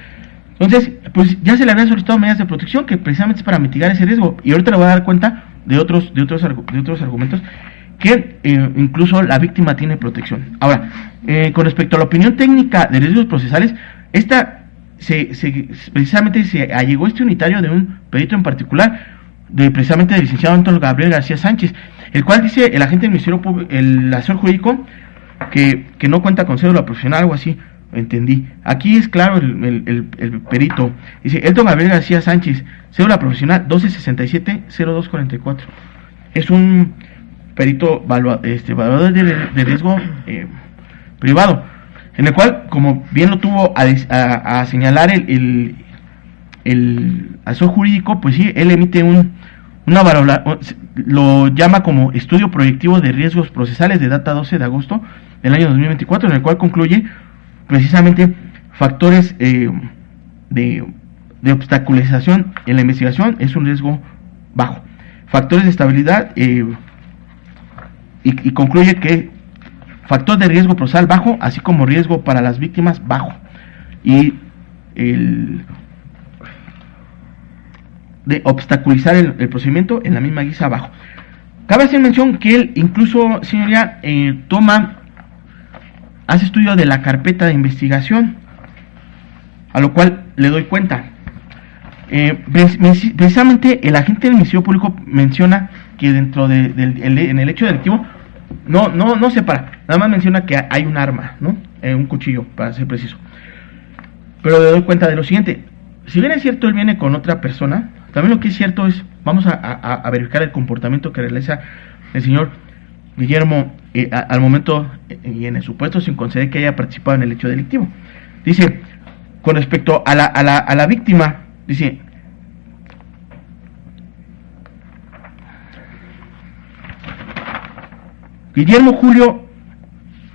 Entonces, pues ya se le habían solicitado medidas de protección que precisamente es para mitigar ese riesgo, y ahorita le voy a dar cuenta de otros argumentos que incluso la víctima tiene protección. Ahora, con respecto a la opinión técnica de riesgos procesales, esta precisamente se allegó este unitario de un perito en particular, precisamente del licenciado Antonio Gabriel García Sánchez, el cual dice el agente del Ministerio Público, el asesor jurídico, que no cuenta con cédula profesional, algo así, entendí. Aquí es claro el perito, dice Elton Gabriel García Sánchez, cédula profesional 1267-0244. Es un perito evaluador de riesgo privado, en el cual, como bien lo tuvo a señalar el asesor jurídico, pues sí, él emite una valoración, lo llama como estudio proyectivo de riesgos procesales de data 12 de agosto del año 2024, en el cual concluye precisamente factores de obstaculización en la investigación es un riesgo bajo, factores de estabilidad y concluye que factor de riesgo procesal bajo, así como riesgo para las víctimas bajo, y de obstaculizar el procedimiento en la misma guisa bajo. Cabe hacer mención que él incluso, señoría, hace estudio de la carpeta de investigación, a lo cual le doy cuenta. Precisamente el agente del Ministerio Público menciona que dentro en el hecho delictivo no separa, nada más menciona que hay un arma, ¿no? Un cuchillo, para ser preciso. Pero le doy cuenta de lo siguiente: si bien es cierto él viene con otra persona, también lo que es cierto es, vamos a verificar el comportamiento que realiza el señor Guillermo al momento y en el supuesto sin conceder que haya participado en el hecho delictivo. Dice, con respecto a la víctima, dice: Guillermo Julio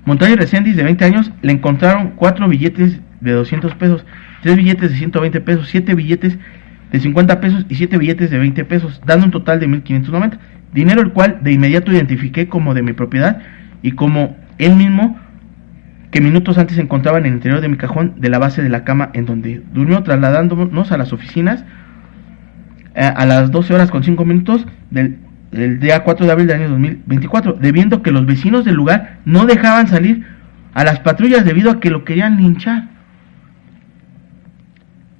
Montaño Reséndiz, de 20 años, le encontraron 4 billetes de 200 pesos, 3 billetes de 120 pesos, 7 billetes de 50 pesos y 7 billetes de 20 pesos, dando un total de 1.590, dinero el cual de inmediato identifiqué como de mi propiedad y como él mismo, que minutos antes se encontraba en el interior de mi cajón de la base de la cama en donde durmió, trasladándonos a las oficinas a las 12 horas con 5 minutos del día 4 de abril del año 2024, debiendo que los vecinos del lugar no dejaban salir a las patrullas debido a que lo querían linchar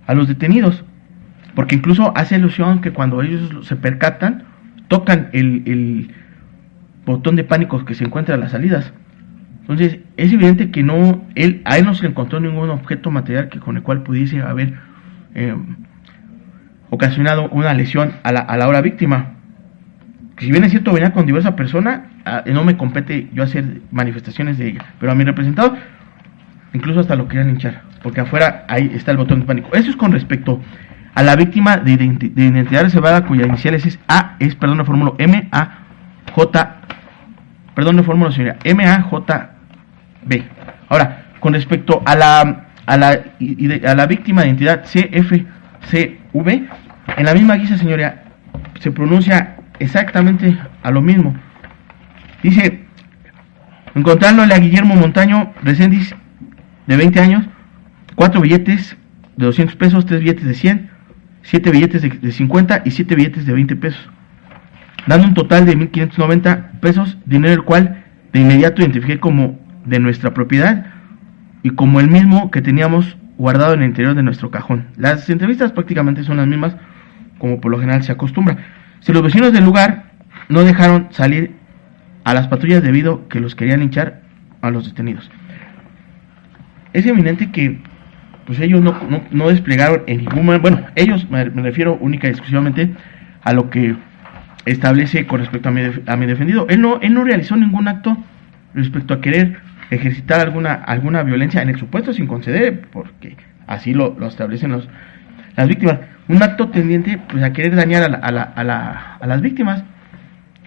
a los detenidos, porque incluso hace alusión que cuando ellos se percatan, tocan el botón de pánico que se encuentra a las salidas. Entonces es evidente que a él no se le encontró ningún objeto material con el cual pudiese haber ocasionado una lesión a la hora víctima. Si bien es cierto, venía con diversa persona, no me compete yo hacer manifestaciones de ella, pero a mi representado incluso hasta lo querían linchar, porque afuera ahí está el botón de pánico. Eso es con respecto a la víctima de identidad reservada, cuya iniciales es perdón, de fórmula MAJB. Ahora, con respecto a la víctima de identidad CFCV, en la misma guisa, señoría, se pronuncia exactamente a lo mismo. Dice, encontrándole a Guillermo Montaño Reséndiz, de 20 años, 4 billetes de 200 pesos, 3 billetes de 100, 7 billetes de 50 y 7 billetes de 20 pesos, dando un total de 1.590 pesos, dinero el cual de inmediato identifiqué como de nuestra propiedad y como el mismo que teníamos guardado en el interior de nuestro cajón. Las entrevistas prácticamente son las mismas, como por lo general se acostumbra. Si los vecinos del lugar no dejaron salir a las patrullas debido que los querían linchar a los detenidos. Es evidente que pues ellos no desplegaron en ningún momento, bueno, ellos me refiero única y exclusivamente a lo que establece con respecto a mi defendido. Él no realizó ningún acto respecto a querer ejercitar alguna violencia en el supuesto sin conceder, porque así lo establecen las víctimas. Un acto tendiente pues a querer dañar a las víctimas.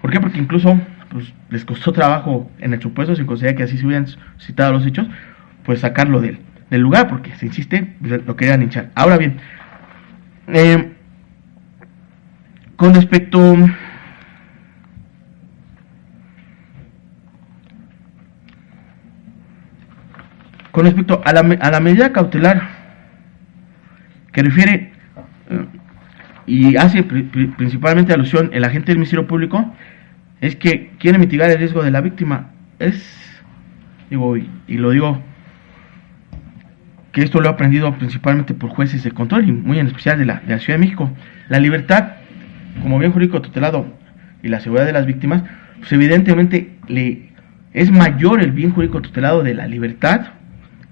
¿Por qué? Porque incluso pues les costó trabajo en el supuesto sin considerar que así se hubieran citado los hechos, pues sacarlo del lugar, porque se insiste, lo querían hinchar. Ahora bien, con respecto a la medida cautelar que refiere y hace principalmente alusión el agente del Ministerio Público, es que quiere mitigar el riesgo de la víctima. Y lo digo, que esto lo he aprendido principalmente por jueces de control y muy en especial de la Ciudad de México. La libertad como bien jurídico tutelado y la seguridad de las víctimas, pues evidentemente es mayor el bien jurídico tutelado de la libertad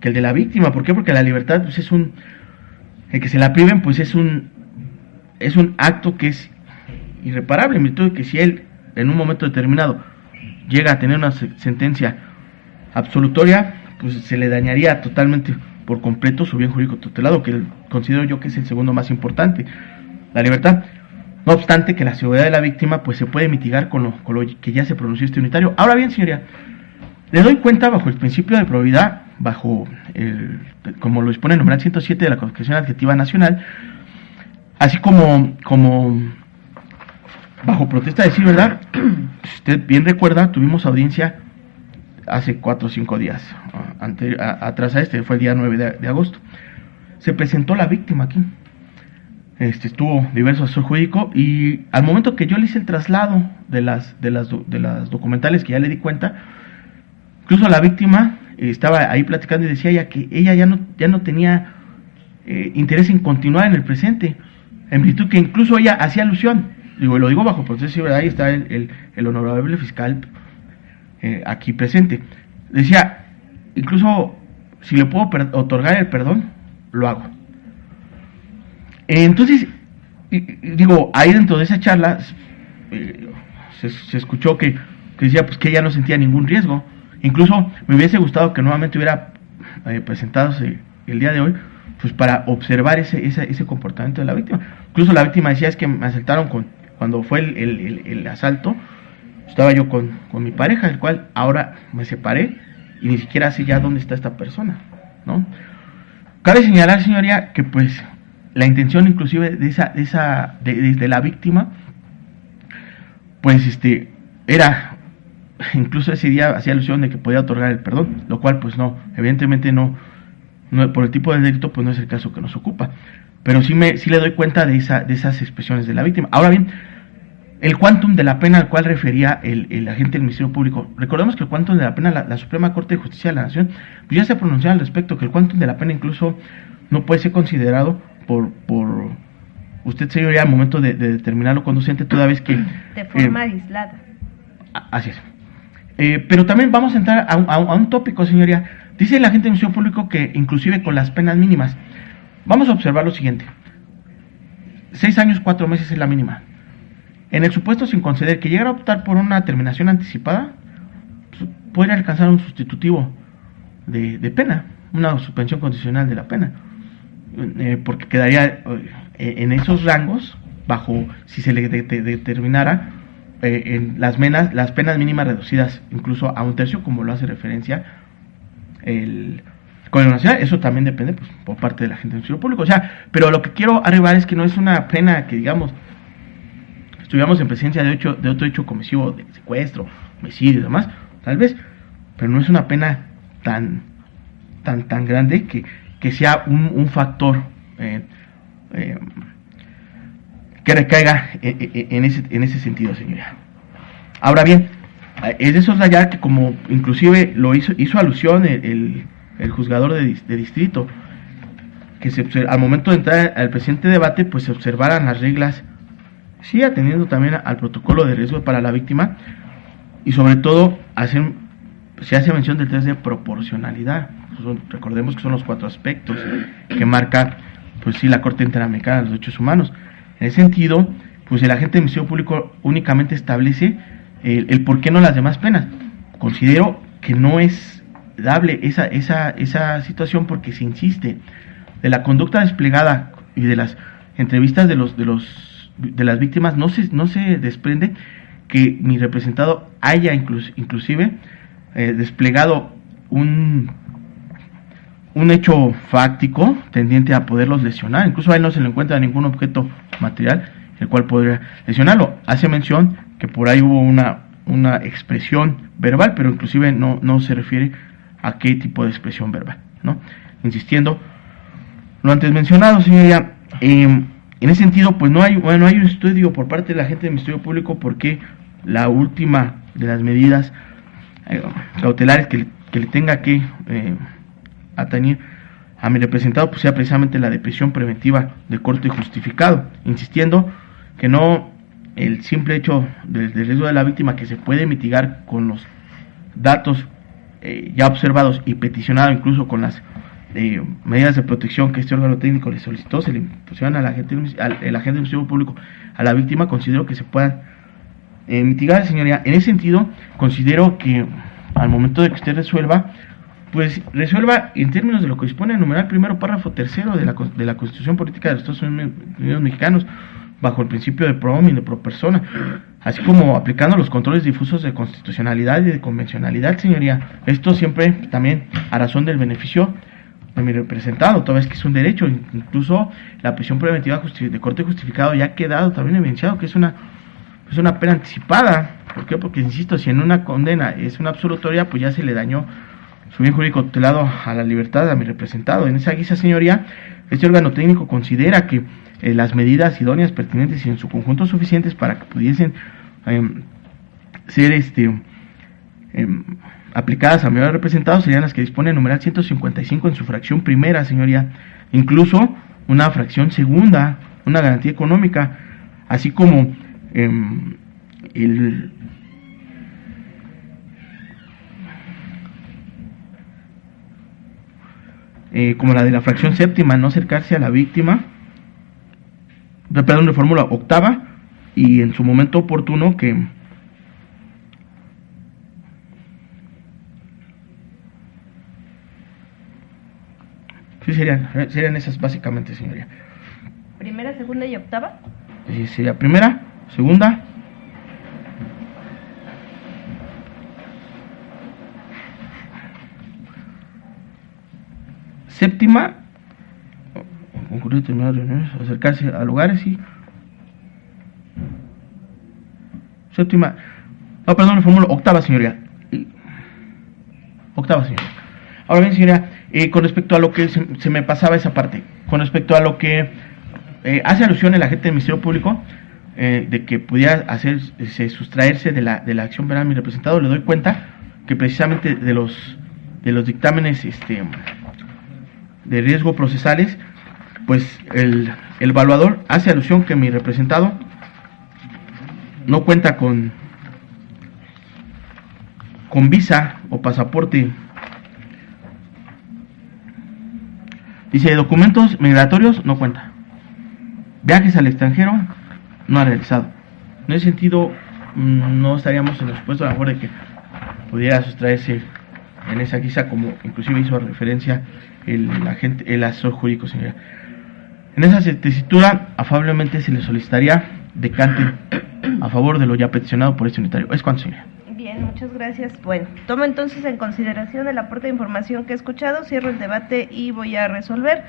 que el de la víctima. ¿Por qué? Porque la libertad pues el que se la priven pues es un acto que es irreparable, en virtud de que si él en un momento determinado llega a tener una sentencia absolutoria, pues se le dañaría totalmente por completo su bien jurídico tutelado, que considero yo que es el segundo más importante, la libertad. No obstante que la seguridad de la víctima pues se puede mitigar con lo que ya se pronunció este unitario. Ahora bien, señoría, le doy cuenta bajo el principio de probidad, como lo dispone el numeral 107 de la Constitución Adjetiva Nacional, así como bajo protesta de decir verdad. Si usted bien recuerda, tuvimos audiencia hace 4 o 5 días atrás a fue el día 9 de agosto. Se presentó la víctima aquí, estuvo diverso asesor jurídico, y al momento que yo le hice el traslado de las documentales que ya le di cuenta, incluso la víctima estaba ahí platicando y decía ella que ella ya no tenía interés en continuar en el presente, en virtud que incluso ella hacía alusión, lo digo bajo proceso, ahí está el honorable fiscal aquí presente, decía, incluso si le puedo otorgar el perdón, lo hago. Entonces, ahí dentro de esa charla se escuchó que decía pues que ella no sentía ningún riesgo. Incluso me hubiese gustado que nuevamente hubiera presentado el día de hoy, pues para observar ese comportamiento de la víctima. Incluso la víctima decía, es que me asaltaron cuando fue el asalto, estaba yo con mi pareja, el cual ahora me separé y ni siquiera sé ya dónde está esta persona, ¿no? Cabe señalar, señoría, que pues la intención inclusive de la víctima, pues era, incluso ese día hacía alusión de que podía otorgar el perdón, lo cual pues no, evidentemente no por el tipo de delito pues no es el caso que nos ocupa, pero sí le doy cuenta de esas expresiones de la víctima. Ahora bien, el quantum de la pena al cual refería el agente del Ministerio Público, recordemos que el quantum de la pena, la Suprema Corte de Justicia de la Nación pues ya se ha pronunciado al respecto, que el quantum de la pena incluso no puede ser considerado por usted, señoría, al momento de determinarlo conducente, toda vez que... De forma aislada. Así es. Pero también vamos a entrar a un tópico, señoría. Dice el agente del Ministerio Público que inclusive con las penas mínimas, vamos a observar lo siguiente. 6 años, 4 meses es la mínima. En el supuesto sin conceder que llegara a optar por una terminación anticipada, pues, podría alcanzar un sustitutivo de pena, una suspensión condicional de la pena, porque quedaría en esos rangos, bajo si se le determinara en las penas mínimas reducidas incluso a 1/3, como lo hace referencia el Código Nacional. Eso también depende pues, por parte de la gente del Ministerio Público. O sea, pero lo que quiero arribar es que no es una pena que, digamos, estuviéramos en presencia de otro hecho comisivo, de secuestro, homicidio y demás, tal vez, pero no es una pena tan grande que sea un factor que recaiga en ese sentido, señoría. Ahora bien, es de soslayar que, como inclusive lo hizo alusión el juzgador de distrito, que al momento de entrar al presente debate pues se observaran las reglas, sí, atendiendo también al protocolo de riesgo para la víctima, y sobre todo se hace mención del test de proporcionalidad. Recordemos que son los 4 aspectos que marca pues sí la Corte Interamericana de los Derechos Humanos. En ese sentido, pues el agente del Ministerio Público únicamente establece el por qué no las demás penas. Considero que no es dable esa situación, porque se insiste de la conducta desplegada y de las entrevistas de las víctimas, no se desprende que mi representado haya inclusive desplegado un hecho fáctico tendiente a poderlos lesionar. Incluso a él no se le encuentra ningún objeto material el cual podría lesionarlo. Hace mención que por ahí hubo una expresión verbal, pero inclusive no se refiere a qué tipo de expresión verbal, ¿no? Insistiendo lo antes mencionado, señoría, en ese sentido pues no hay un estudio por parte de la gente del Ministerio Público porque la última de las medidas cautelares que le tenga que atañir a mi representado pues sea precisamente la de prisión preventiva de corte justificado, insistiendo que no el simple hecho del riesgo de la víctima, que se puede mitigar con los datos ya observados y peticionado incluso con las medidas de protección que este órgano técnico le solicitó, se le impusieron el agente del Ministerio Público a la víctima. Considero que se puedan mitigar, señoría. En ese sentido, considero que al momento de que usted resuelva en términos de lo que dispone el numeral primero, párrafo 3 de la Constitución Política de los Estados Unidos Mexicanos, bajo el principio de pro homine, pro persona, así como aplicando los controles difusos de constitucionalidad y de convencionalidad, señoría. Esto siempre también a razón del beneficio de mi representado, toda vez que es un derecho. Incluso la prisión preventiva de corte justificado ya ha quedado también evidenciado que es una pena anticipada. ¿Por qué? Porque, insisto, si en una condena es una absolutoria, pues ya se le dañó su bien jurídico tutelado a la libertad a mi representado. En esa guisa, señoría, este órgano técnico considera que las medidas idóneas, pertinentes y en su conjunto suficientes para que pudiesen ser aplicadas a mi representado serían las que dispone el numeral 155 en su fracción primera, señoría, incluso una fracción segunda, una garantía económica, así como como la de la fracción séptima, no acercarse a la víctima, de fórmula octava, y en su momento oportuno que sí serían esas básicamente, señoría. ¿Primera, segunda y octava? Sería primera, segunda Séptima, concurrir determinadas reuniones, acercarse a lugares y... Séptima, no, perdón, le formulo, octava, señoría. Octava, señoría. Ahora bien, señoría, con respecto a lo que se me pasaba esa parte, con respecto a lo que hace alusión el agente del Ministerio Público, de que pudiera sustraerse de la acción penal mi representado, le doy cuenta que precisamente de los dictámenes de riesgo procesales, pues el evaluador hace alusión que mi representado no cuenta con visa o pasaporte. Dice, documentos migratorios no cuenta. Viajes al extranjero no ha realizado. En ese sentido, no estaríamos en el supuesto a lo mejor de que pudiera sustraerse en esa guisa, como inclusive hizo referencia el asesor jurídico, señora. En esa tesitura, afablemente se le solicitaría decante a favor de lo ya peticionado por este unitario. ¿Es cuánto, señora? Bien, muchas gracias. Bueno, tomo entonces en consideración el aporte de información que he escuchado, cierro el debate y voy a resolver.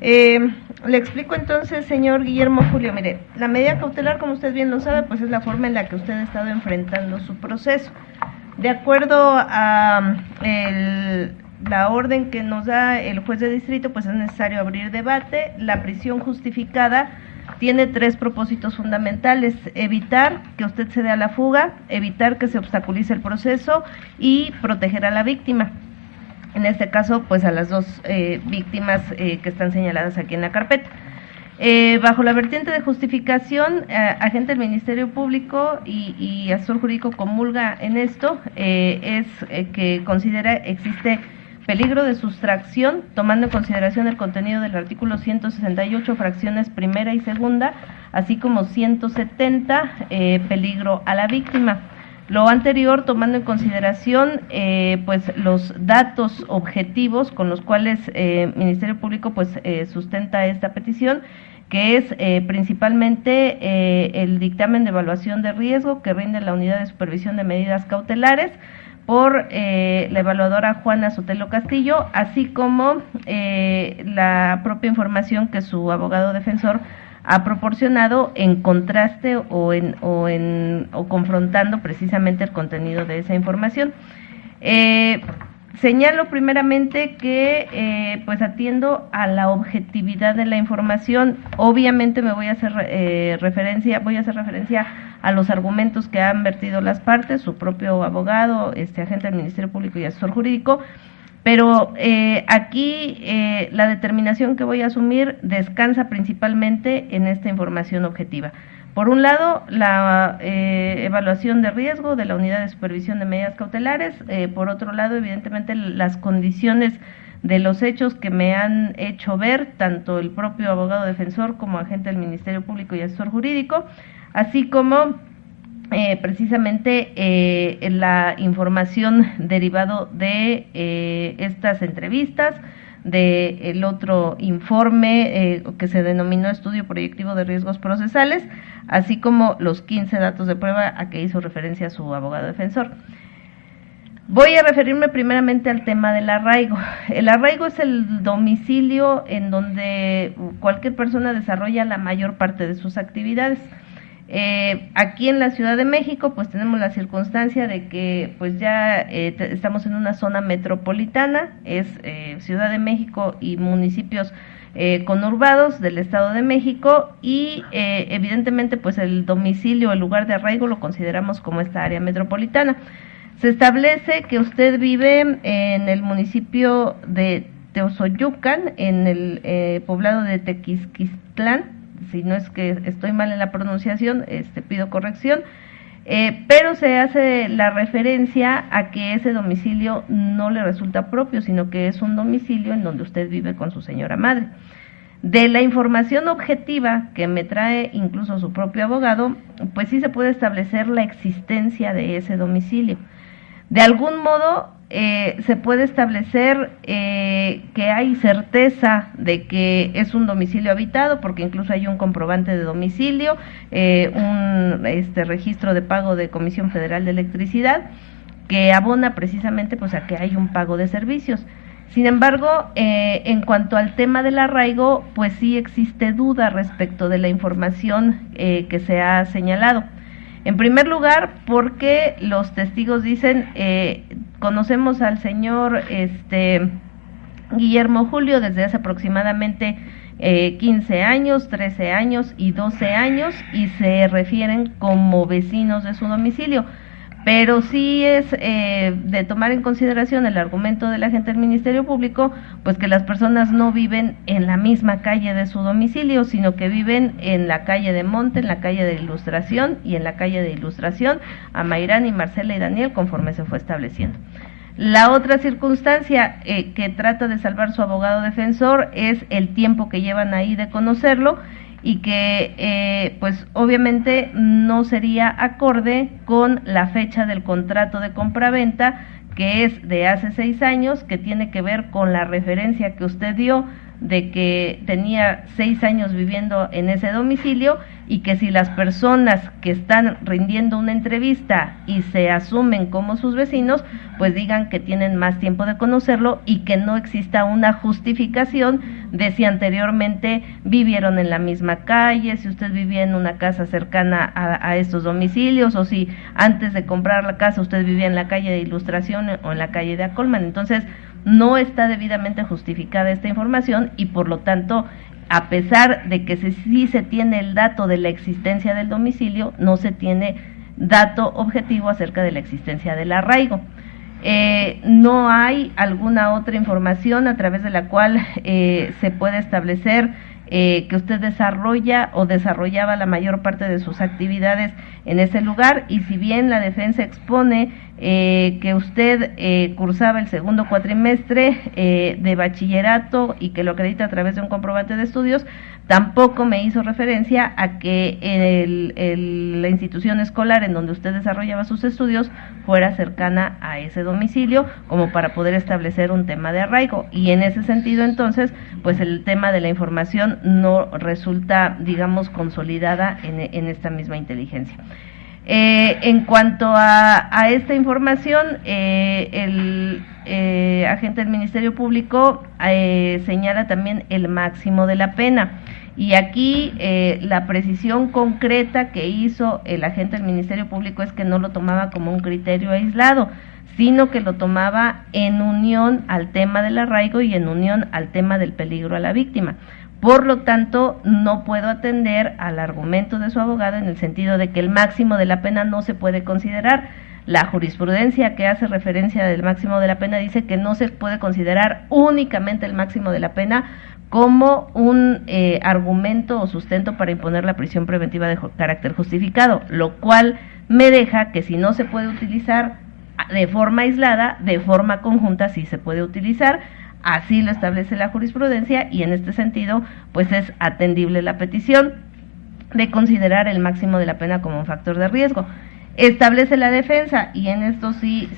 Le explico entonces, señor Guillermo Julio. Mire, la medida cautelar, como usted bien lo sabe, pues es la forma en la que usted ha estado enfrentando su proceso. De acuerdo a la orden que nos da el juez de distrito, pues es necesario abrir debate. La prisión justificada tiene 3 propósitos fundamentales: evitar que usted se dé a la fuga, evitar que se obstaculice el proceso y proteger a la víctima. En este caso, pues a las 2 víctimas que están señaladas aquí en la carpeta. Bajo la vertiente de justificación, agente del Ministerio Público y asesor jurídico comulga en esto, es que considera existe peligro de sustracción, tomando en consideración el contenido del artículo 168, fracciones primera y segunda, así como 170, peligro a la víctima. Lo anterior, tomando en consideración pues los datos objetivos con los cuales el Ministerio Público pues sustenta esta petición, que es principalmente el dictamen de evaluación de riesgo que rinde la Unidad de Supervisión de Medidas Cautelares por la evaluadora Juana Sotelo Castillo, así como la propia información que su abogado defensor ha proporcionado en contraste o confrontando precisamente el contenido de esa información. Señalo primeramente que pues atiendo a la objetividad de la información. Obviamente me voy a hacer referencia a los argumentos que han vertido las partes, su propio abogado, agente del Ministerio Público y asesor jurídico. Pero aquí la determinación que voy a asumir descansa principalmente en esta información objetiva. Por un lado, la evaluación de riesgo de la Unidad de Supervisión de Medidas Cautelares. Por otro lado, evidentemente, las condiciones de los hechos que me han hecho ver tanto el propio abogado defensor como agente del Ministerio Público y asesor jurídico, así como precisamente la información derivado de estas entrevistas, de el otro informe que se denominó Estudio Proyectivo de Riesgos Procesales, así como los 15 datos de prueba a que hizo referencia su abogado defensor. Voy a referirme primeramente al tema del arraigo. El arraigo es el domicilio en donde cualquier persona desarrolla la mayor parte de sus actividades. Aquí en la Ciudad de México pues tenemos la circunstancia de que pues ya estamos en una zona metropolitana, es Ciudad de México y municipios conurbados del Estado de México, y evidentemente pues el domicilio, el lugar de arraigo lo consideramos como esta área metropolitana. Se establece que usted vive en el municipio de Teozoyucan, en el poblado de Tequisquitlán. Si no es que estoy mal en la pronunciación, pido corrección, pero se hace la referencia a que ese domicilio no le resulta propio, sino que es un domicilio en donde usted vive con su señora madre. De la información objetiva que me trae incluso su propio abogado, pues sí se puede establecer la existencia de ese domicilio. De algún modo se puede establecer que hay certeza de que es un domicilio habitado, porque incluso hay un comprobante de domicilio, un registro de pago de Comisión Federal de Electricidad, que abona precisamente pues a que hay un pago de servicios. Sin embargo, en cuanto al tema del arraigo, pues sí existe duda respecto de la información que se ha señalado. En primer lugar, porque los testigos dicen, conocemos al señor Guillermo Julio desde hace aproximadamente 15 años, 13 años y 12 años, y se refieren como vecinos de su domicilio. Pero sí es de tomar en consideración el argumento de la gente del Ministerio Público, pues que las personas no viven en la misma calle de su domicilio, sino que viven en la calle de Monte, en la calle de Ilustración y en la calle de Ilustración, a Mayrán y Marcela y Daniel, conforme se fue estableciendo. La otra circunstancia que trata de salvar su abogado defensor es el tiempo que llevan ahí de conocerlo, y que pues obviamente no sería acorde con la fecha del contrato de compraventa, que es de hace 6 años, que tiene que ver con la referencia que usted dio de que tenía 6 años viviendo en ese domicilio, y que si las personas que están rindiendo una entrevista y se asumen como sus vecinos, pues digan que tienen más tiempo de conocerlo y que no exista una justificación de si anteriormente vivieron en la misma calle, si usted vivía en una casa cercana a estos domicilios, o si antes de comprar la casa usted vivía en la calle de Ilustración o en la calle de Acolman. Entonces, no está debidamente justificada esta información, y por lo tanto, a pesar de que sí se tiene el dato de la existencia del domicilio, no se tiene dato objetivo acerca de la existencia del arraigo. No hay alguna otra información a través de la cual se puede establecer que usted desarrolla o desarrollaba la mayor parte de sus actividades en ese lugar, y si bien la defensa expone que usted cursaba el segundo cuatrimestre de bachillerato y que lo acredita a través de un comprobante de estudios, tampoco me hizo referencia a que la institución escolar en donde usted desarrollaba sus estudios fuera cercana a ese domicilio como para poder establecer un tema de arraigo, y en ese sentido entonces pues el tema de la información no resulta, digamos, consolidada en esta misma inteligencia. En cuanto a esta información, el agente del Ministerio Público señala también el máximo de la pena, y aquí la precisión concreta que hizo el agente del Ministerio Público es que no lo tomaba como un criterio aislado, sino que lo tomaba en unión al tema del arraigo y en unión al tema del peligro a la víctima. Por lo tanto, no puedo atender al argumento de su abogado en el sentido de que el máximo de la pena no se puede considerar. La jurisprudencia que hace referencia del máximo de la pena dice que no se puede considerar únicamente el máximo de la pena como un argumento o sustento para imponer la prisión preventiva de carácter justificado, lo cual me deja que si no se puede utilizar de forma aislada, de forma conjunta sí se puede utilizar. Así lo establece la jurisprudencia, y en este sentido pues es atendible la petición de considerar el máximo de la pena como un factor de riesgo. Establece la defensa, y en esto sí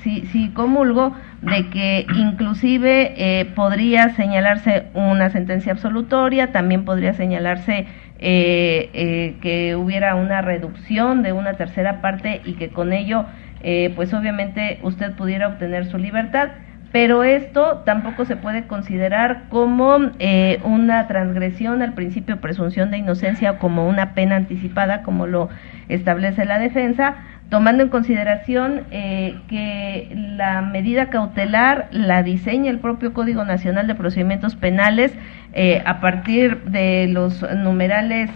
comulgo, de que inclusive podría señalarse una sentencia absolutoria, también podría señalarse que hubiera una reducción de una tercera parte, y que con ello pues obviamente usted pudiera obtener su libertad. Pero esto tampoco se puede considerar como una transgresión al principio de presunción de inocencia o como una pena anticipada, como lo establece la defensa, tomando en consideración que la medida cautelar la diseña el propio Código Nacional de Procedimientos Penales a partir de los numerales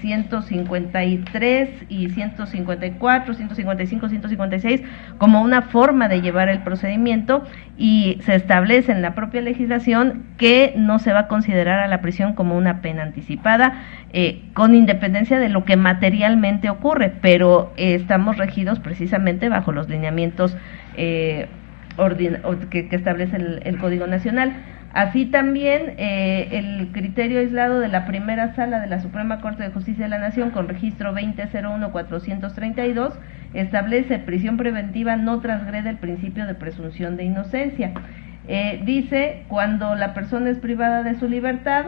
153 y 154, 155, 156 como una forma de llevar el procedimiento, y se establece en la propia legislación que no se va a considerar a la prisión como una pena anticipada, con independencia de lo que materialmente ocurre, pero estamos regidos precisamente bajo los lineamientos que establece el Código Nacional. Así también el criterio aislado de la primera sala de la Suprema Corte de Justicia de la Nación, con registro 20.01.432, establece prisión preventiva no transgrede el principio de presunción de inocencia. Dice, cuando la persona es privada de su libertad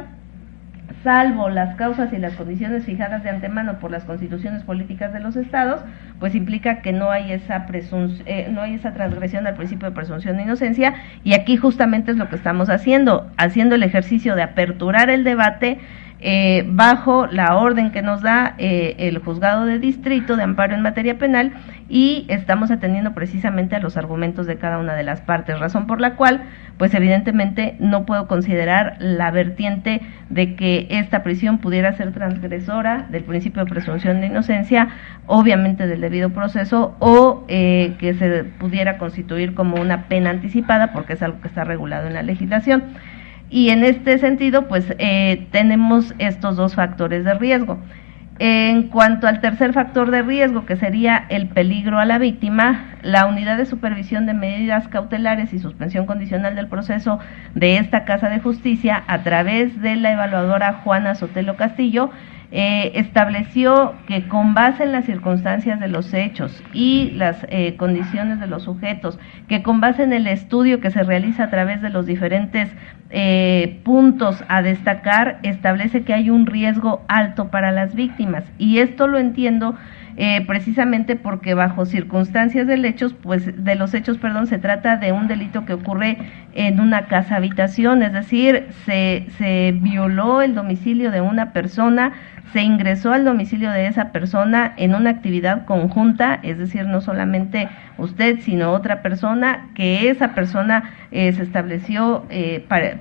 salvo las causas y las condiciones fijadas de antemano por las constituciones políticas de los estados, pues implica que no hay esa transgresión al principio de presunción de inocencia, y aquí justamente es lo que estamos haciendo el ejercicio de aperturar el debate bajo la orden que nos da el juzgado de distrito de amparo en materia penal, y estamos atendiendo precisamente a los argumentos de cada una de las partes, razón por la cual pues evidentemente no puedo considerar la vertiente de que esta prisión pudiera ser transgresora del principio de presunción de inocencia, obviamente del debido proceso, o que se pudiera constituir como una pena anticipada, porque es algo que está regulado en la legislación. Y en este sentido, pues tenemos estos dos factores de riesgo. En cuanto al tercer factor de riesgo, que sería el peligro a la víctima, la Unidad de Supervisión de Medidas Cautelares y Suspensión Condicional del Proceso de esta Casa de Justicia, a través de la evaluadora Juana Sotelo Castillo, estableció que con base en las circunstancias de los hechos y las condiciones de los sujetos, que con base en el estudio que se realiza a través de los diferentes puntos a destacar, establece que hay un riesgo alto para las víctimas, y esto lo entiendo precisamente porque bajo circunstancias de los hechos, se trata de un delito que ocurre en una casa habitación, es decir, se violó el domicilio de una persona, se ingresó al domicilio de esa persona en una actividad conjunta, es decir, no solamente usted, sino otra persona, que esa persona se estableció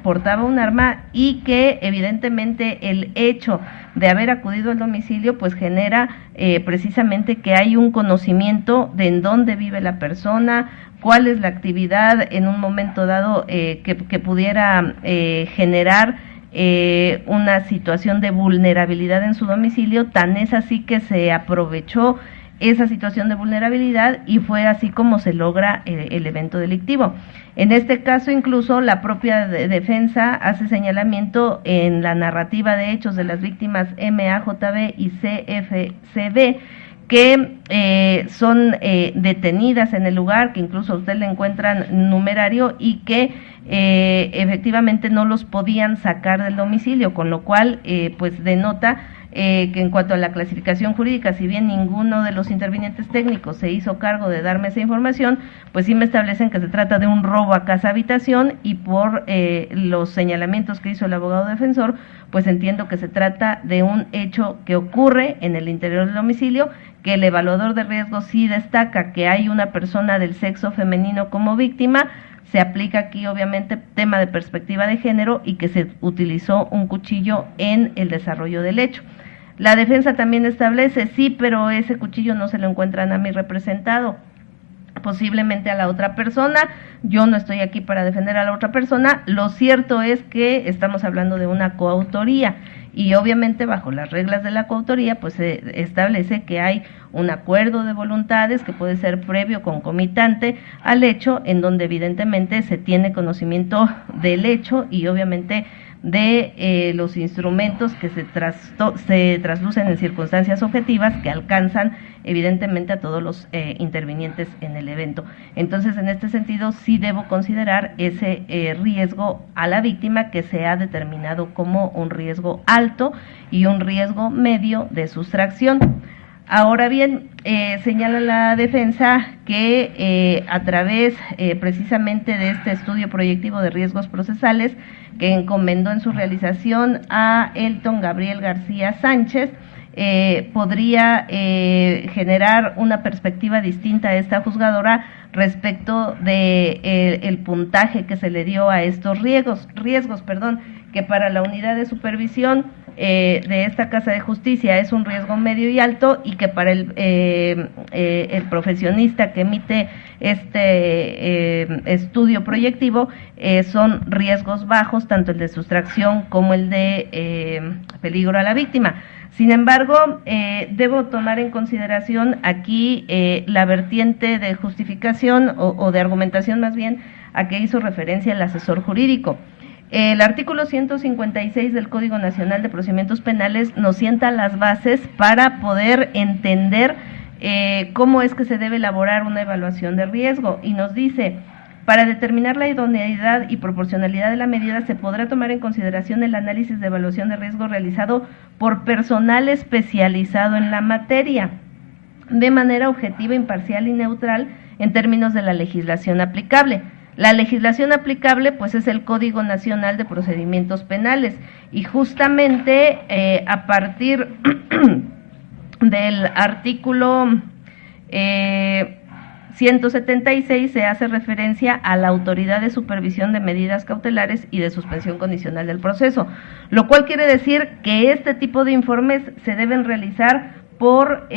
portaba un arma, y que evidentemente el hecho de haber acudido al domicilio pues genera precisamente que hay un conocimiento de en dónde vive la persona, cuál es la actividad en un momento dado que pudiera generar una situación de vulnerabilidad en su domicilio. Tan es así que se aprovechó esa situación de vulnerabilidad y fue así como se logra el evento delictivo. En este caso, incluso la propia defensa hace señalamiento en la narrativa de hechos de las víctimas MAJB y CFCB, que son detenidas en el lugar, que incluso a usted le encuentran numerario, y que efectivamente no los podían sacar del domicilio, con lo cual pues denota que en cuanto a la clasificación jurídica, si bien ninguno de los intervinientes técnicos se hizo cargo de darme esa información, pues sí me establecen que se trata de un robo a casa habitación, y por los señalamientos que hizo el abogado defensor, pues entiendo que se trata de un hecho que ocurre en el interior del domicilio, que el evaluador de riesgo sí destaca que hay una persona del sexo femenino como víctima. Se aplica aquí obviamente tema de perspectiva de género, y que se utilizó un cuchillo en el desarrollo del hecho. La defensa también establece, sí, pero ese cuchillo no se lo encuentran a mi representado, posiblemente a la otra persona. Yo no estoy aquí para defender a la otra persona. Lo cierto es que estamos hablando de una coautoría, y obviamente bajo las reglas de la coautoría pues se establece que hay un acuerdo de voluntades que puede ser previo, concomitante al hecho, en donde evidentemente se tiene conocimiento del hecho y obviamente de los instrumentos que se traslucen en circunstancias objetivas que alcanzan evidentemente a todos los intervinientes en el evento. Entonces, en este sentido, sí debo considerar ese riesgo a la víctima, que se ha determinado como un riesgo alto y un riesgo medio de sustracción. Ahora bien, señala la defensa que a través precisamente de este estudio proyectivo de riesgos procesales que encomendó en su realización a Elton Gabriel García Sánchez, podría generar una perspectiva distinta a esta juzgadora respecto de el puntaje que se le dio a estos riesgos, que para la unidad de supervisión de esta Casa de Justicia es un riesgo medio y alto, y que para el profesionista que emite este estudio proyectivo son riesgos bajos, tanto el de sustracción como el de peligro a la víctima. Sin embargo, debo tomar en consideración aquí la vertiente de justificación o de argumentación más bien a que hizo referencia el asesor jurídico. El artículo 156 del Código Nacional de Procedimientos Penales nos sienta las bases para poder entender cómo es que se debe elaborar una evaluación de riesgo, y nos dice: Para determinar la idoneidad y proporcionalidad de la medida se podrá tomar en consideración el análisis de evaluación de riesgo realizado por personal especializado en la materia, de manera objetiva, imparcial y neutral en términos de la legislación aplicable. La legislación aplicable, pues, es el Código Nacional de Procedimientos Penales, y justamente a partir del artículo 176 se hace referencia a la autoridad de supervisión de medidas cautelares y de suspensión condicional del proceso, lo cual quiere decir que este tipo de informes se deben realizar por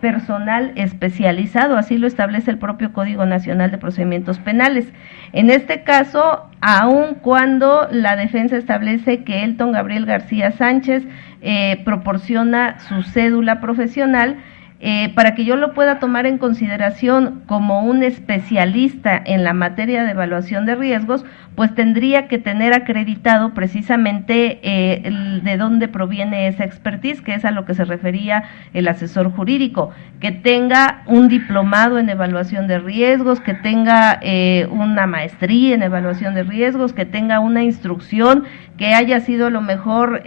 personal especializado, así lo establece el propio Código Nacional de Procedimientos Penales. En este caso, aun cuando la defensa establece que Elton Gabriel García Sánchez proporciona su cédula profesional, para que yo lo pueda tomar en consideración como un especialista en la materia de evaluación de riesgos, pues tendría que tener acreditado precisamente de dónde proviene esa expertise, que es a lo que se refería el asesor jurídico, que tenga un diplomado en evaluación de riesgos, que tenga una maestría en evaluación de riesgos, que tenga una instrucción, que haya sido a lo mejor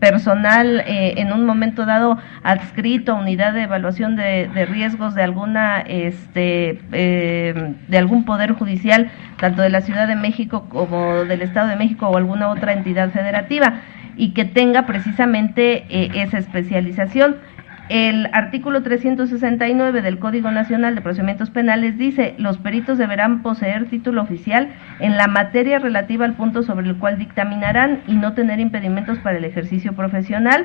personal en un momento dado adscrito a unidad de evaluación de riesgos de alguna de algún poder judicial, tanto de la Ciudad de México como del Estado de México o alguna otra entidad federativa, y que tenga precisamente esa especialización. El artículo 369 del Código Nacional de Procedimientos Penales dice: los peritos deberán poseer título oficial en la materia relativa al punto sobre el cual dictaminarán y no tener impedimentos para el ejercicio profesional,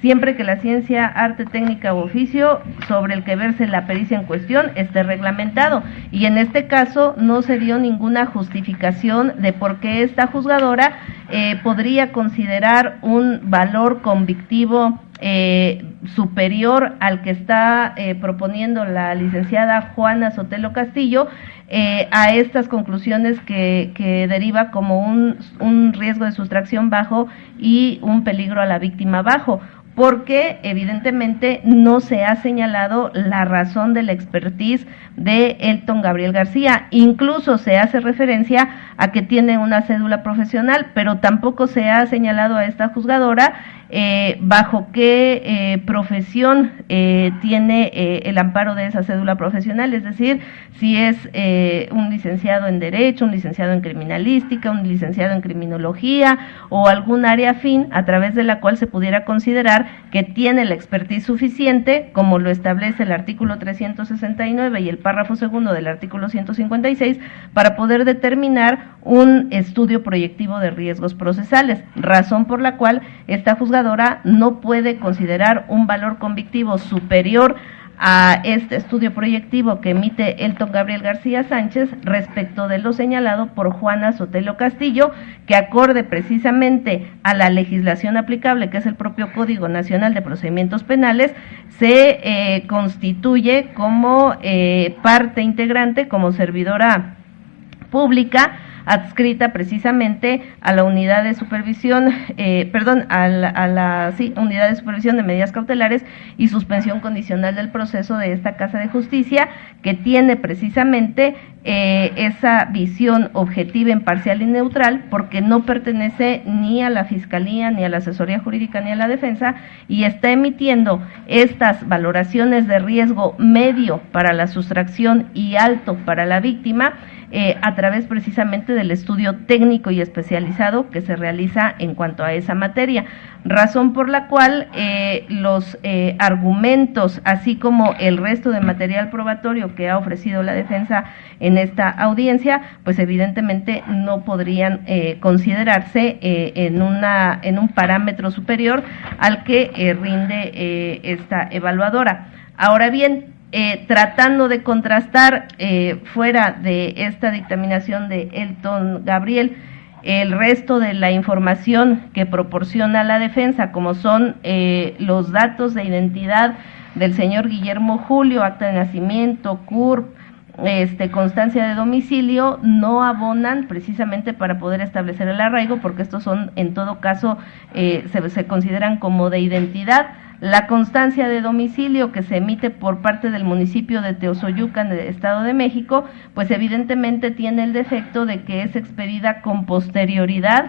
siempre que la ciencia, arte, técnica u oficio sobre el que verse la pericia en cuestión esté reglamentado. Y en este caso no se dio ninguna justificación de por qué esta juzgadora podría considerar un valor convictivo superior al que está proponiendo la licenciada Juana Sotelo Castillo, a estas conclusiones que deriva como un riesgo de sustracción bajo y un peligro a la víctima bajo, porque evidentemente no se ha señalado la razón de la expertise de Elton Gabriel García. Incluso se hace referencia a que tiene una cédula profesional, pero tampoco se ha señalado a esta juzgadora bajo qué profesión tiene el amparo de esa cédula profesional, es decir, si es un licenciado en Derecho, un licenciado en Criminalística, un licenciado en Criminología o algún área afín a través de la cual se pudiera considerar que tiene la expertise suficiente, como lo establece el artículo 369 y el párrafo segundo del artículo 156, para poder determinar un estudio proyectivo de riesgos procesales, razón por la cual esta juzgadora no puede considerar un valor convictivo superior a este estudio proyectivo que emite Elton Gabriel García Sánchez respecto de lo señalado por Juana Sotelo Castillo, que acorde precisamente a la legislación aplicable, que es el propio Código Nacional de Procedimientos Penales, se constituye como parte integrante, como servidora pública, adscrita precisamente a la unidad de supervisión, unidad de supervisión de medidas cautelares y suspensión condicional del proceso de esta Casa de Justicia, que tiene precisamente esa visión objetiva, imparcial y neutral, porque no pertenece ni a la Fiscalía, ni a la Asesoría Jurídica, ni a la Defensa, y está emitiendo estas valoraciones de riesgo medio para la sustracción y alto para la víctima, a través precisamente del estudio técnico y especializado que se realiza en cuanto a esa materia, razón por la cual los argumentos, así como el resto de material probatorio que ha ofrecido la defensa en esta audiencia, pues evidentemente no podrían considerarse en un parámetro superior al que rinde esta evaluadora. Ahora bien, tratando de contrastar fuera de esta dictaminación de Elton Gabriel el resto de la información que proporciona la defensa, como son los datos de identidad del señor Guillermo Julio, acta de nacimiento, CURP, constancia de domicilio, no abonan precisamente para poder establecer el arraigo, porque estos son en todo caso se consideran como de identidad, La constancia de domicilio que se emite por parte del municipio de Teosoyucan, en el Estado de México, pues evidentemente tiene el defecto de que es expedida con posterioridad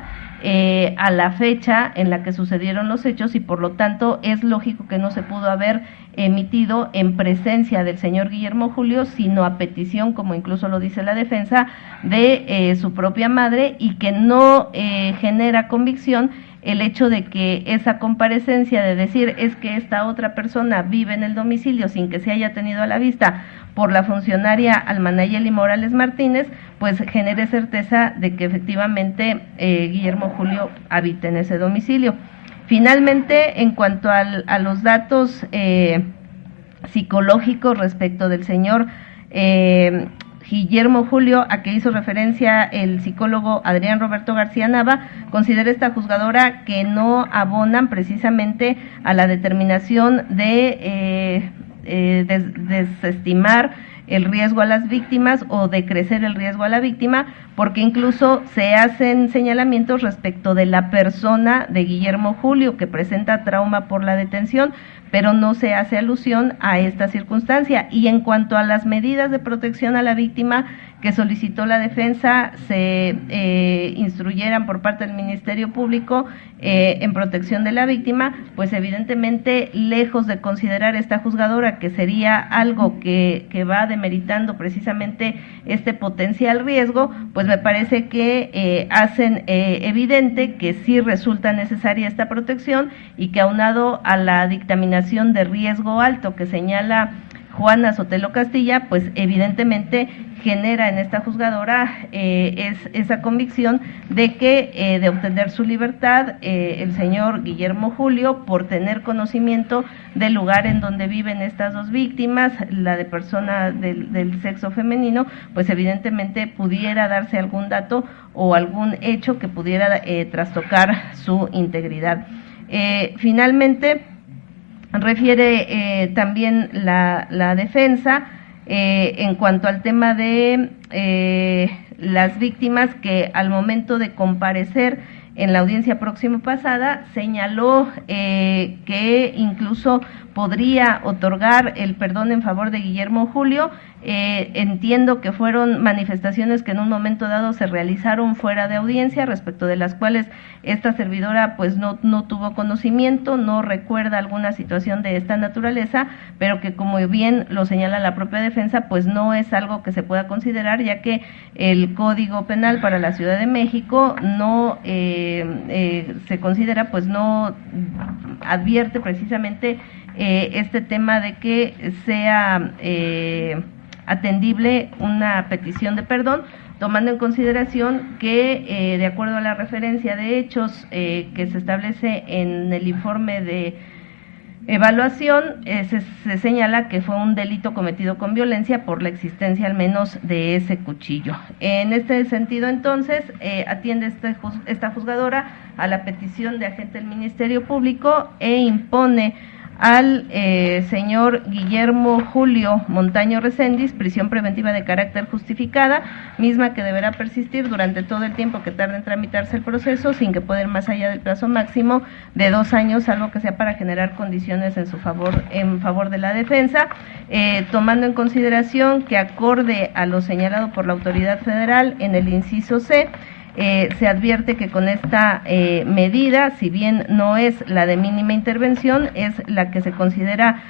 a la fecha en la que sucedieron los hechos, y por lo tanto es lógico que no se pudo haber emitido en presencia del señor Guillermo Julio, sino a petición, como incluso lo dice la defensa, de su propia madre, y que no genera convicción el hecho de que esa comparecencia de decir es que esta otra persona vive en el domicilio sin que se haya tenido a la vista por la funcionaria Almanayeli Morales Martínez, pues genere certeza de que efectivamente Guillermo Julio habita en ese domicilio. Finalmente, en cuanto a los datos psicológicos respecto del señor Guillermo Julio, a que hizo referencia el psicólogo Adrián Roberto García Nava, considera esta juzgadora que no abonan precisamente a la determinación de desestimar el riesgo a las víctimas o de crecer el riesgo a la víctima, porque incluso se hacen señalamientos respecto de la persona de Guillermo Julio, que presenta trauma por la detención, pero no se hace alusión a esta circunstancia. Y en cuanto a las medidas de protección a la víctima que solicitó la defensa, se instruyeran por parte del Ministerio Público en protección de la víctima, pues evidentemente, lejos de considerar esta juzgadora que sería algo que va demeritando precisamente este potencial riesgo, pues me parece que hacen evidente que sí resulta necesaria esta protección, y que aunado a la dictaminación de riesgo alto que señala Juana Sotelo Castilla, pues evidentemente genera en esta juzgadora esa convicción de que de obtener su libertad el señor Guillermo Julio, por tener conocimiento del lugar en donde viven estas dos víctimas, la de persona del sexo femenino, pues evidentemente pudiera darse algún dato o algún hecho que pudiera trastocar su integridad. Finalmente, refiere también la defensa en cuanto al tema de las víctimas, que al momento de comparecer en la audiencia próxima pasada señaló que incluso podría otorgar el perdón en favor de Guillermo Julio. Entiendo que fueron manifestaciones que en un momento dado se realizaron fuera de audiencia, respecto de las cuales esta servidora pues no tuvo conocimiento, no recuerda alguna situación de esta naturaleza, pero que, como bien lo señala la propia defensa, pues no es algo que se pueda considerar, ya que el Código Penal para la Ciudad de México no se considera, pues no advierte precisamente este tema de que sea atendible una petición de perdón, tomando en consideración que de acuerdo a la referencia de hechos que se establece en el informe de evaluación, se señala que fue un delito cometido con violencia por la existencia al menos de ese cuchillo. En este sentido, entonces, atiende esta juzgadora a la petición de agente del Ministerio Público e impone al señor Guillermo Julio Montaño Reséndiz prisión preventiva de carácter justificada, misma que deberá persistir durante todo el tiempo que tarde en tramitarse el proceso, sin que pueda ir más allá del plazo máximo de 2 años, salvo que sea para generar condiciones en favor de la defensa, tomando en consideración que, acorde a lo señalado por la autoridad federal en el inciso C, se advierte que con esta medida, si bien no es la de mínima intervención, es la que se considera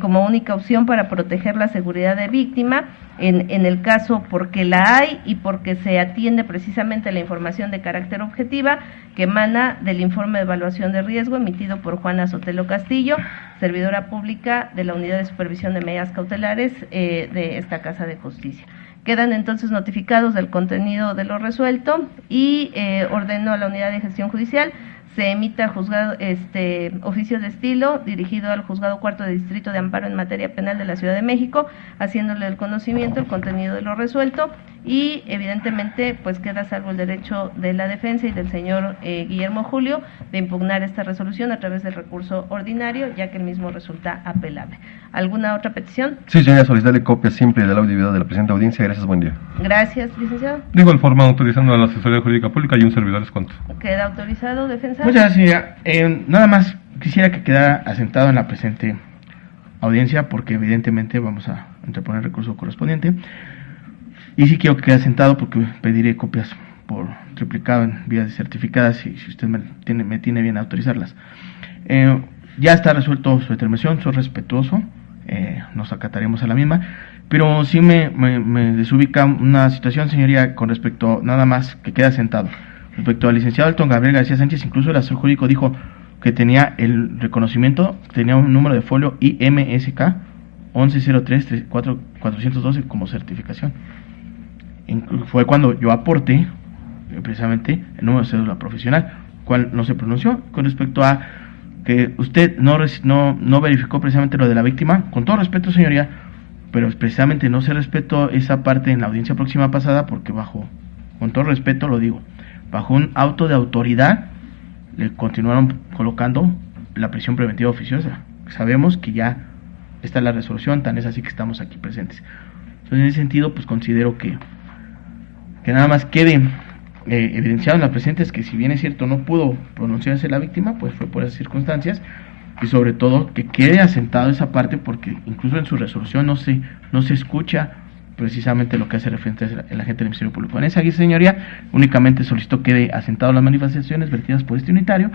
como única opción para proteger la seguridad de víctima, en el caso porque la hay y porque se atiende precisamente la información de carácter objetiva que emana del informe de evaluación de riesgo emitido por Juana Sotelo Castillo, servidora pública de la Unidad de Supervisión de Medidas Cautelares de esta Casa de Justicia. Quedan entonces notificados del contenido de lo resuelto y ordeno a la Unidad de Gestión Judicial se emita oficio de estilo dirigido al Juzgado Cuarto de Distrito de Amparo en materia penal de la Ciudad de México, haciéndole el conocimiento, el contenido de lo resuelto, y evidentemente pues queda salvo el derecho de la defensa y del señor Guillermo Julio de impugnar esta resolución a través del recurso ordinario, ya que el mismo resulta apelable. ¿Alguna otra petición? Sí, señora, solicitarle copia simple del audio y video de la presente audiencia. Gracias, buen día. Gracias, licenciado. De igual forma, autorizando a la Asesoría Jurídica Pública y un servidor descuento. Queda autorizado, defensa. defensa. Muchas gracias, señora. Nada más quisiera que quedara asentado en la presente audiencia, porque evidentemente vamos a interponer el recurso correspondiente. Y sí quiero que quede asentado porque pediré copias por triplicado en vías certificadas y si usted me tiene bien autorizarlas. Ya está resuelto su determinación, soy respetuoso, nos acataremos a la misma, pero sí me desubica una situación, señoría, con respecto, nada más que queda asentado. Respecto al licenciado Elton Gabriel García Sánchez, incluso el asesor jurídico dijo que tenía el reconocimiento, tenía un número de folio IMSK 1103-412 como certificación. Fue cuando yo aporté precisamente el número de cédula profesional, cual no se pronunció con respecto a que usted no verificó precisamente lo de la víctima. Con todo respeto, señoría, pero precisamente no se respetó esa parte en la audiencia próxima pasada porque con todo respeto lo digo, bajo un auto de autoridad le continuaron colocando la prisión preventiva oficiosa. Sabemos que ya está la resolución, tan es así que estamos aquí presentes. Entonces, en ese sentido, pues considero que nada más quede evidenciado en la presente es que, si bien es cierto no pudo pronunciarse la víctima, pues fue por esas circunstancias, y sobre todo que quede asentado esa parte, porque incluso en su resolución no se escucha precisamente lo que hace referencia el agente del Ministerio Público. En esa guisa, señoría, únicamente solicito quede asentado las manifestaciones vertidas por este unitario,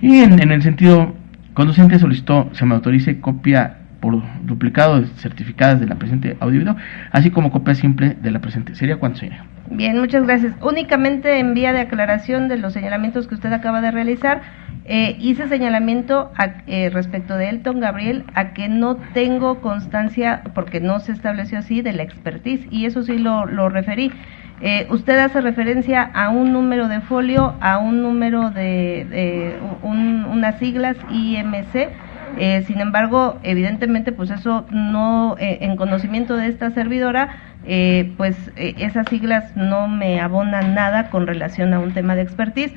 y en el sentido conducente solicitó se me autorice copia por duplicado de certificadas de la presente audio y video, así como copia simple de la presente. ¿Sería cuánto, señora? Bien, muchas gracias. Únicamente en vía de aclaración de los señalamientos que usted acaba de realizar, hice señalamiento respecto de Elton Gabriel a que no tengo constancia, porque no se estableció así, de la expertise, y eso sí lo referí. Usted hace referencia a un número de folio, a un número de unas siglas IMC. Sin embargo, evidentemente, pues eso no, en conocimiento de esta servidora, esas siglas no me abonan nada con relación a un tema de expertise.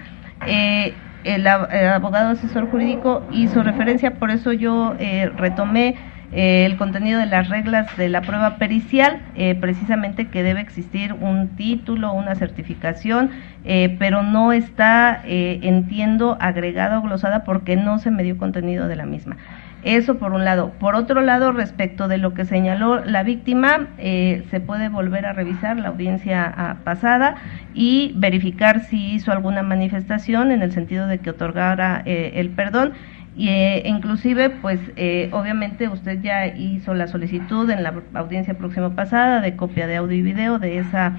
El abogado asesor jurídico hizo referencia, por eso yo retomé el contenido de las reglas de la prueba pericial, precisamente que debe existir un título, una certificación, pero no está, entiendo, agregada o glosada porque no se me dio contenido de la misma. Eso por un lado. Por otro lado, respecto de lo que señaló la víctima, se puede volver a revisar la audiencia pasada y verificar si hizo alguna manifestación en el sentido de que otorgara el perdón. Inclusive, pues obviamente usted ya hizo la solicitud en la audiencia próxima pasada de copia de audio y video de esa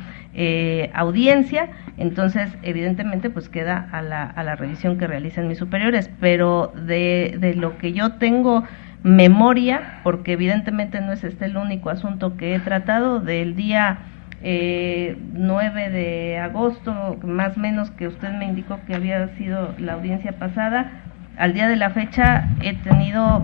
audiencia, entonces evidentemente pues queda a la revisión que realicen mis superiores, pero de lo que yo tengo memoria, porque evidentemente no es este el único asunto que he tratado, del día 9 de agosto, más o menos, que usted me indicó que había sido la audiencia pasada, al día de la fecha he tenido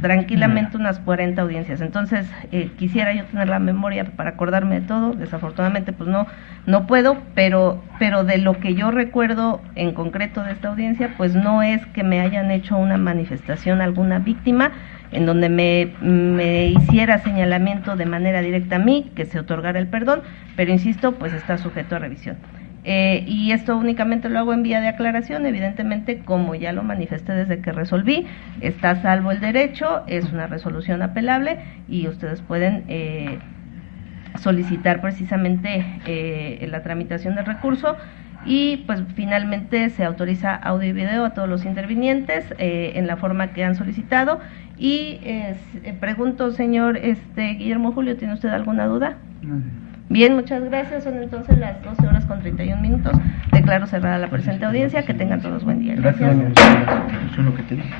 tranquilamente unas 40 audiencias. Entonces quisiera yo tener la memoria para acordarme de todo. Desafortunadamente pues no puedo, pero de lo que yo recuerdo en concreto de esta audiencia, pues no es que me hayan hecho una manifestación alguna víctima en donde me hiciera señalamiento de manera directa a mí, que se otorgara el perdón, pero insisto, pues está sujeto a revisión. Y esto únicamente lo hago en vía de aclaración, evidentemente, como ya lo manifesté desde que resolví, está salvo el derecho, es una resolución apelable y ustedes pueden solicitar precisamente la tramitación del recurso, y pues finalmente se autoriza audio y video a todos los intervinientes en la forma que han solicitado. Y pregunto, señor Guillermo Julio, ¿tiene usted alguna duda? No. Bien, muchas gracias. Son entonces las 12:31. Declaro cerrada la presente audiencia. Que tengan todos buen día. Gracias. Eso es lo que te dije.